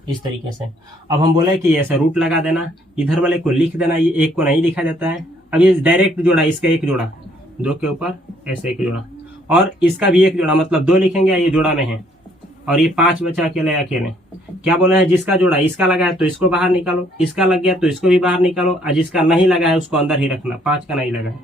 इस तरीके से अब हम बोले कि ऐसा रूट लगा देना, इधर वाले को लिख देना, ये 1 को नहीं लिखा जाता है। अब ये डायरेक्ट जोड़ा, इसका 1 जोड़ा, 2 के ऊपर ऐसे 1 जोड़ा, और इसका भी 1 जोड़ा, मतलब 2 लिखेंगे, ये जोड़ा में है, और ये 5 बचा अकेले। क्या बोला है? जिसका जोड़ा इसका लगा है तो इसको बाहर निकालो, इसका लग गया तो इसको भी बाहर निकालो, और जिसका नहीं लगा है उसको अंदर ही रखना। 5 का नहीं लगा है,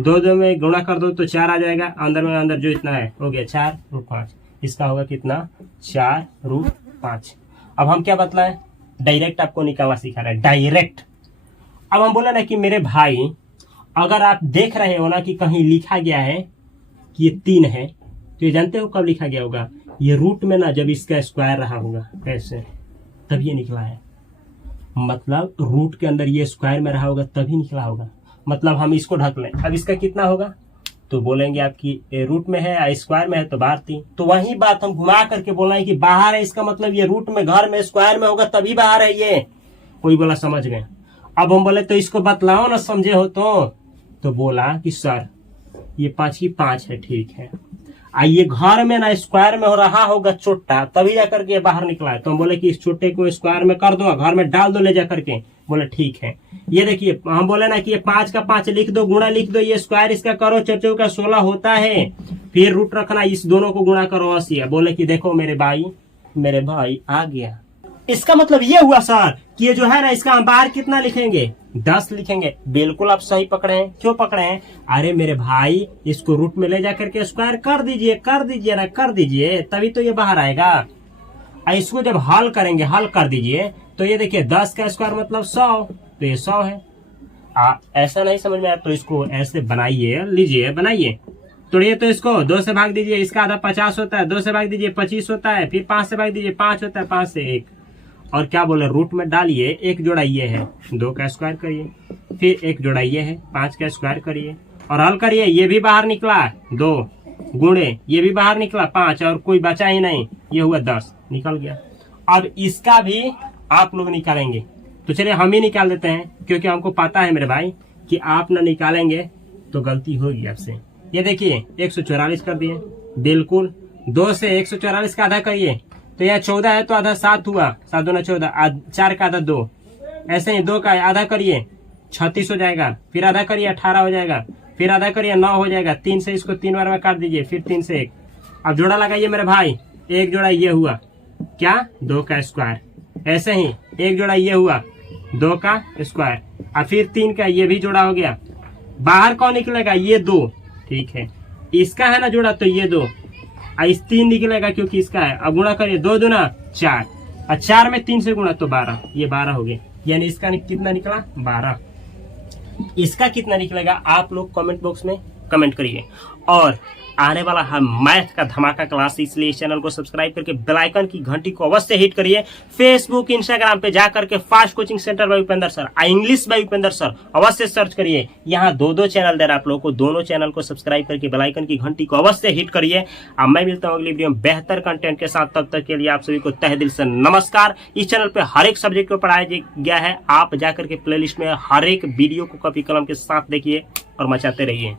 2 में गुणा कर दो तो 4 आ जाएगा, अंदर जो इतना है हो गया 4 रूट 5। इसका होगा कितना? 4 रूट 5। अब हम क्या बतलाएं? डायरेक्ट आपको निकालना सिखा रहे हैं, डायरेक्ट। अब हम बोले ना कि मेरे भाई अगर आप देख रहे हो ना कि कहीं लिखा गया है कि ये 3 है, तो ये जानते हो कब लिखा गया होगा? ये रूट में ना जब इसका स्क्वायर रहा होगा ऐसे, तब ये निकला है। मतलब रूट के अंदर ये स्क्वायर में रहा होगा तभी निकला होगा। मतलब हम इसको ढक लें, अब इसका कितना होगा? तो बोलेंगे आपकी रूट में है, स्क्वायर में है तो बाहर 3। तो वही बात हम घुमा करके बोला है कि बाहर है, इसका मतलब ये रूट में, घर में, स्क्वायर में होगा तभी बाहर है ये। कोई बोला समझ गए। अब हम बोले तो इसको बतलाओ ना, समझे हो तो बोला कि सर ये 5 की 5 है, ठीक है। आइए घर में ना स्क्वायर में हो रहा होगा छोटा, तभी जाकर के बाहर निकला है। तो हम बोले कि इस छोटे को स्क्वायर में कर दो, घर में डाल दो ले जाकर के। बोले ठीक है। ये देखिए हम बोले ना कि ये 5 का 5 लिख दो, गुणा लिख दो, ये स्क्वायर इसका करो, 4 का 16 होता है, फिर रूट रखना, इस दोनों को गुणा करो 80 है। बोले कि देखो मेरे भाई आ गया। इसका मतलब ये हुआ सर कि ये जो है ना, इसका हम बाहर कितना लिखेंगे? 10 लिखेंगे। बिल्कुल आप सही पकड़े हैं। क्यों पकड़े हैं? अरे मेरे भाई इसको रूट में ले जाकर के स्क्वायर कर दीजिए तभी तो ये बाहर आएगा। इसको जब हल करेंगे, हल कर दीजिए तो ये देखिए 10 का स्क्वायर मतलब 100, तो ये 100 है। ऐसा नहीं समझ में आया तो इसको ऐसे बनाइए, लीजिए बनाइए, तोड़िए तो इसको 2 से भाग दीजिए, इसका आधा 50 होता है, 2 से भाग दीजिए 25 होता है, फिर 5 से भाग दीजिए 5 होता है, 5 से 1। और क्या बोले? रूट में डालिए, 1 जोड़ा ये है, 2 का स्क्वायर करिए, फिर 1 जोड़ा ये है, 5 का स्क्वायर करिए और हल करिए। ये भी बाहर निकला 2 गुणे, ये भी बाहर निकला 5 और कोई बचा ही नहीं, ये हुआ 10, निकल गया। अब इसका भी आप लोग निकालेंगे, तो चलिए हम ही निकाल देते हैं, क्योंकि हमको पता है मेरे भाई कि आप ना निकालेंगे तो गलती होगी आपसे। ये देखिए 144 कर दिए, बिल्कुल 2 से 144 का आधा करिए, तो यह 14 है तो आधा 7 हुआ, 7 दूना 14, 4 का आधा 2, ऐसे ही 2 का आधा करिए 36 हो जाएगा, फिर आधा करिए 18 हो जाएगा, फिर आधा करिए 9 हो जाएगा, 3 से इसको 3 बार में काट दीजिए, फिर 3 से 1। अब जोड़ा लगाइए मेरे भाई, 1 जोड़ा ये हुआ क्या? 2 का स्क्वायर, ऐसे ही 1 जोड़ा ये हुआ 2 का स्क्वायर, और फिर 3 का ये भी जोड़ा हो गया। बाहर कौन निकलेगा? ये 2, ठीक है। इसका है ना जोड़ा, तो ये 2, इस 3 निकलेगा क्योंकि इसका है। अब गुणा करिए, 2 दूना 4, और 4 में 3 से गुणा तो 12, ये 12 हो गए। यानी इसका कितना निकला? 12। इसका कितना निकलेगा आप लोग कमेंट बॉक्स में कमेंट करिए। और आने वाला है मैथ का धमाका क्लास, इसलिए इस चैनल को सब्सक्राइब करके बेल आइकन की घंटी को अवश्य हिट करिए। फेसबुक इंस्टाग्राम पे जाकर के fast coaching centre by Upendra sir, English by Upendra sir अवश्य सर्च करिए। यहाँ 2 चैनल दे रहा आप लोगों को, दोनों चैनल को सब्सक्राइब करके बेल आइकन की घंटी को अवश्य हिट करिए। अब मैं मिलता हूँ अगली वीडियो में बेहतर कंटेंट के साथ, तब तक के लिए आप सभी को तहे दिल से नमस्कार। इस चैनल पे हर एक सब्जेक्ट को पढ़ाया गया है, आप जाकर के प्लेलिस्ट में हर एक वीडियो को कॉपी कलम के साथ देखिए और मचाते रहिए।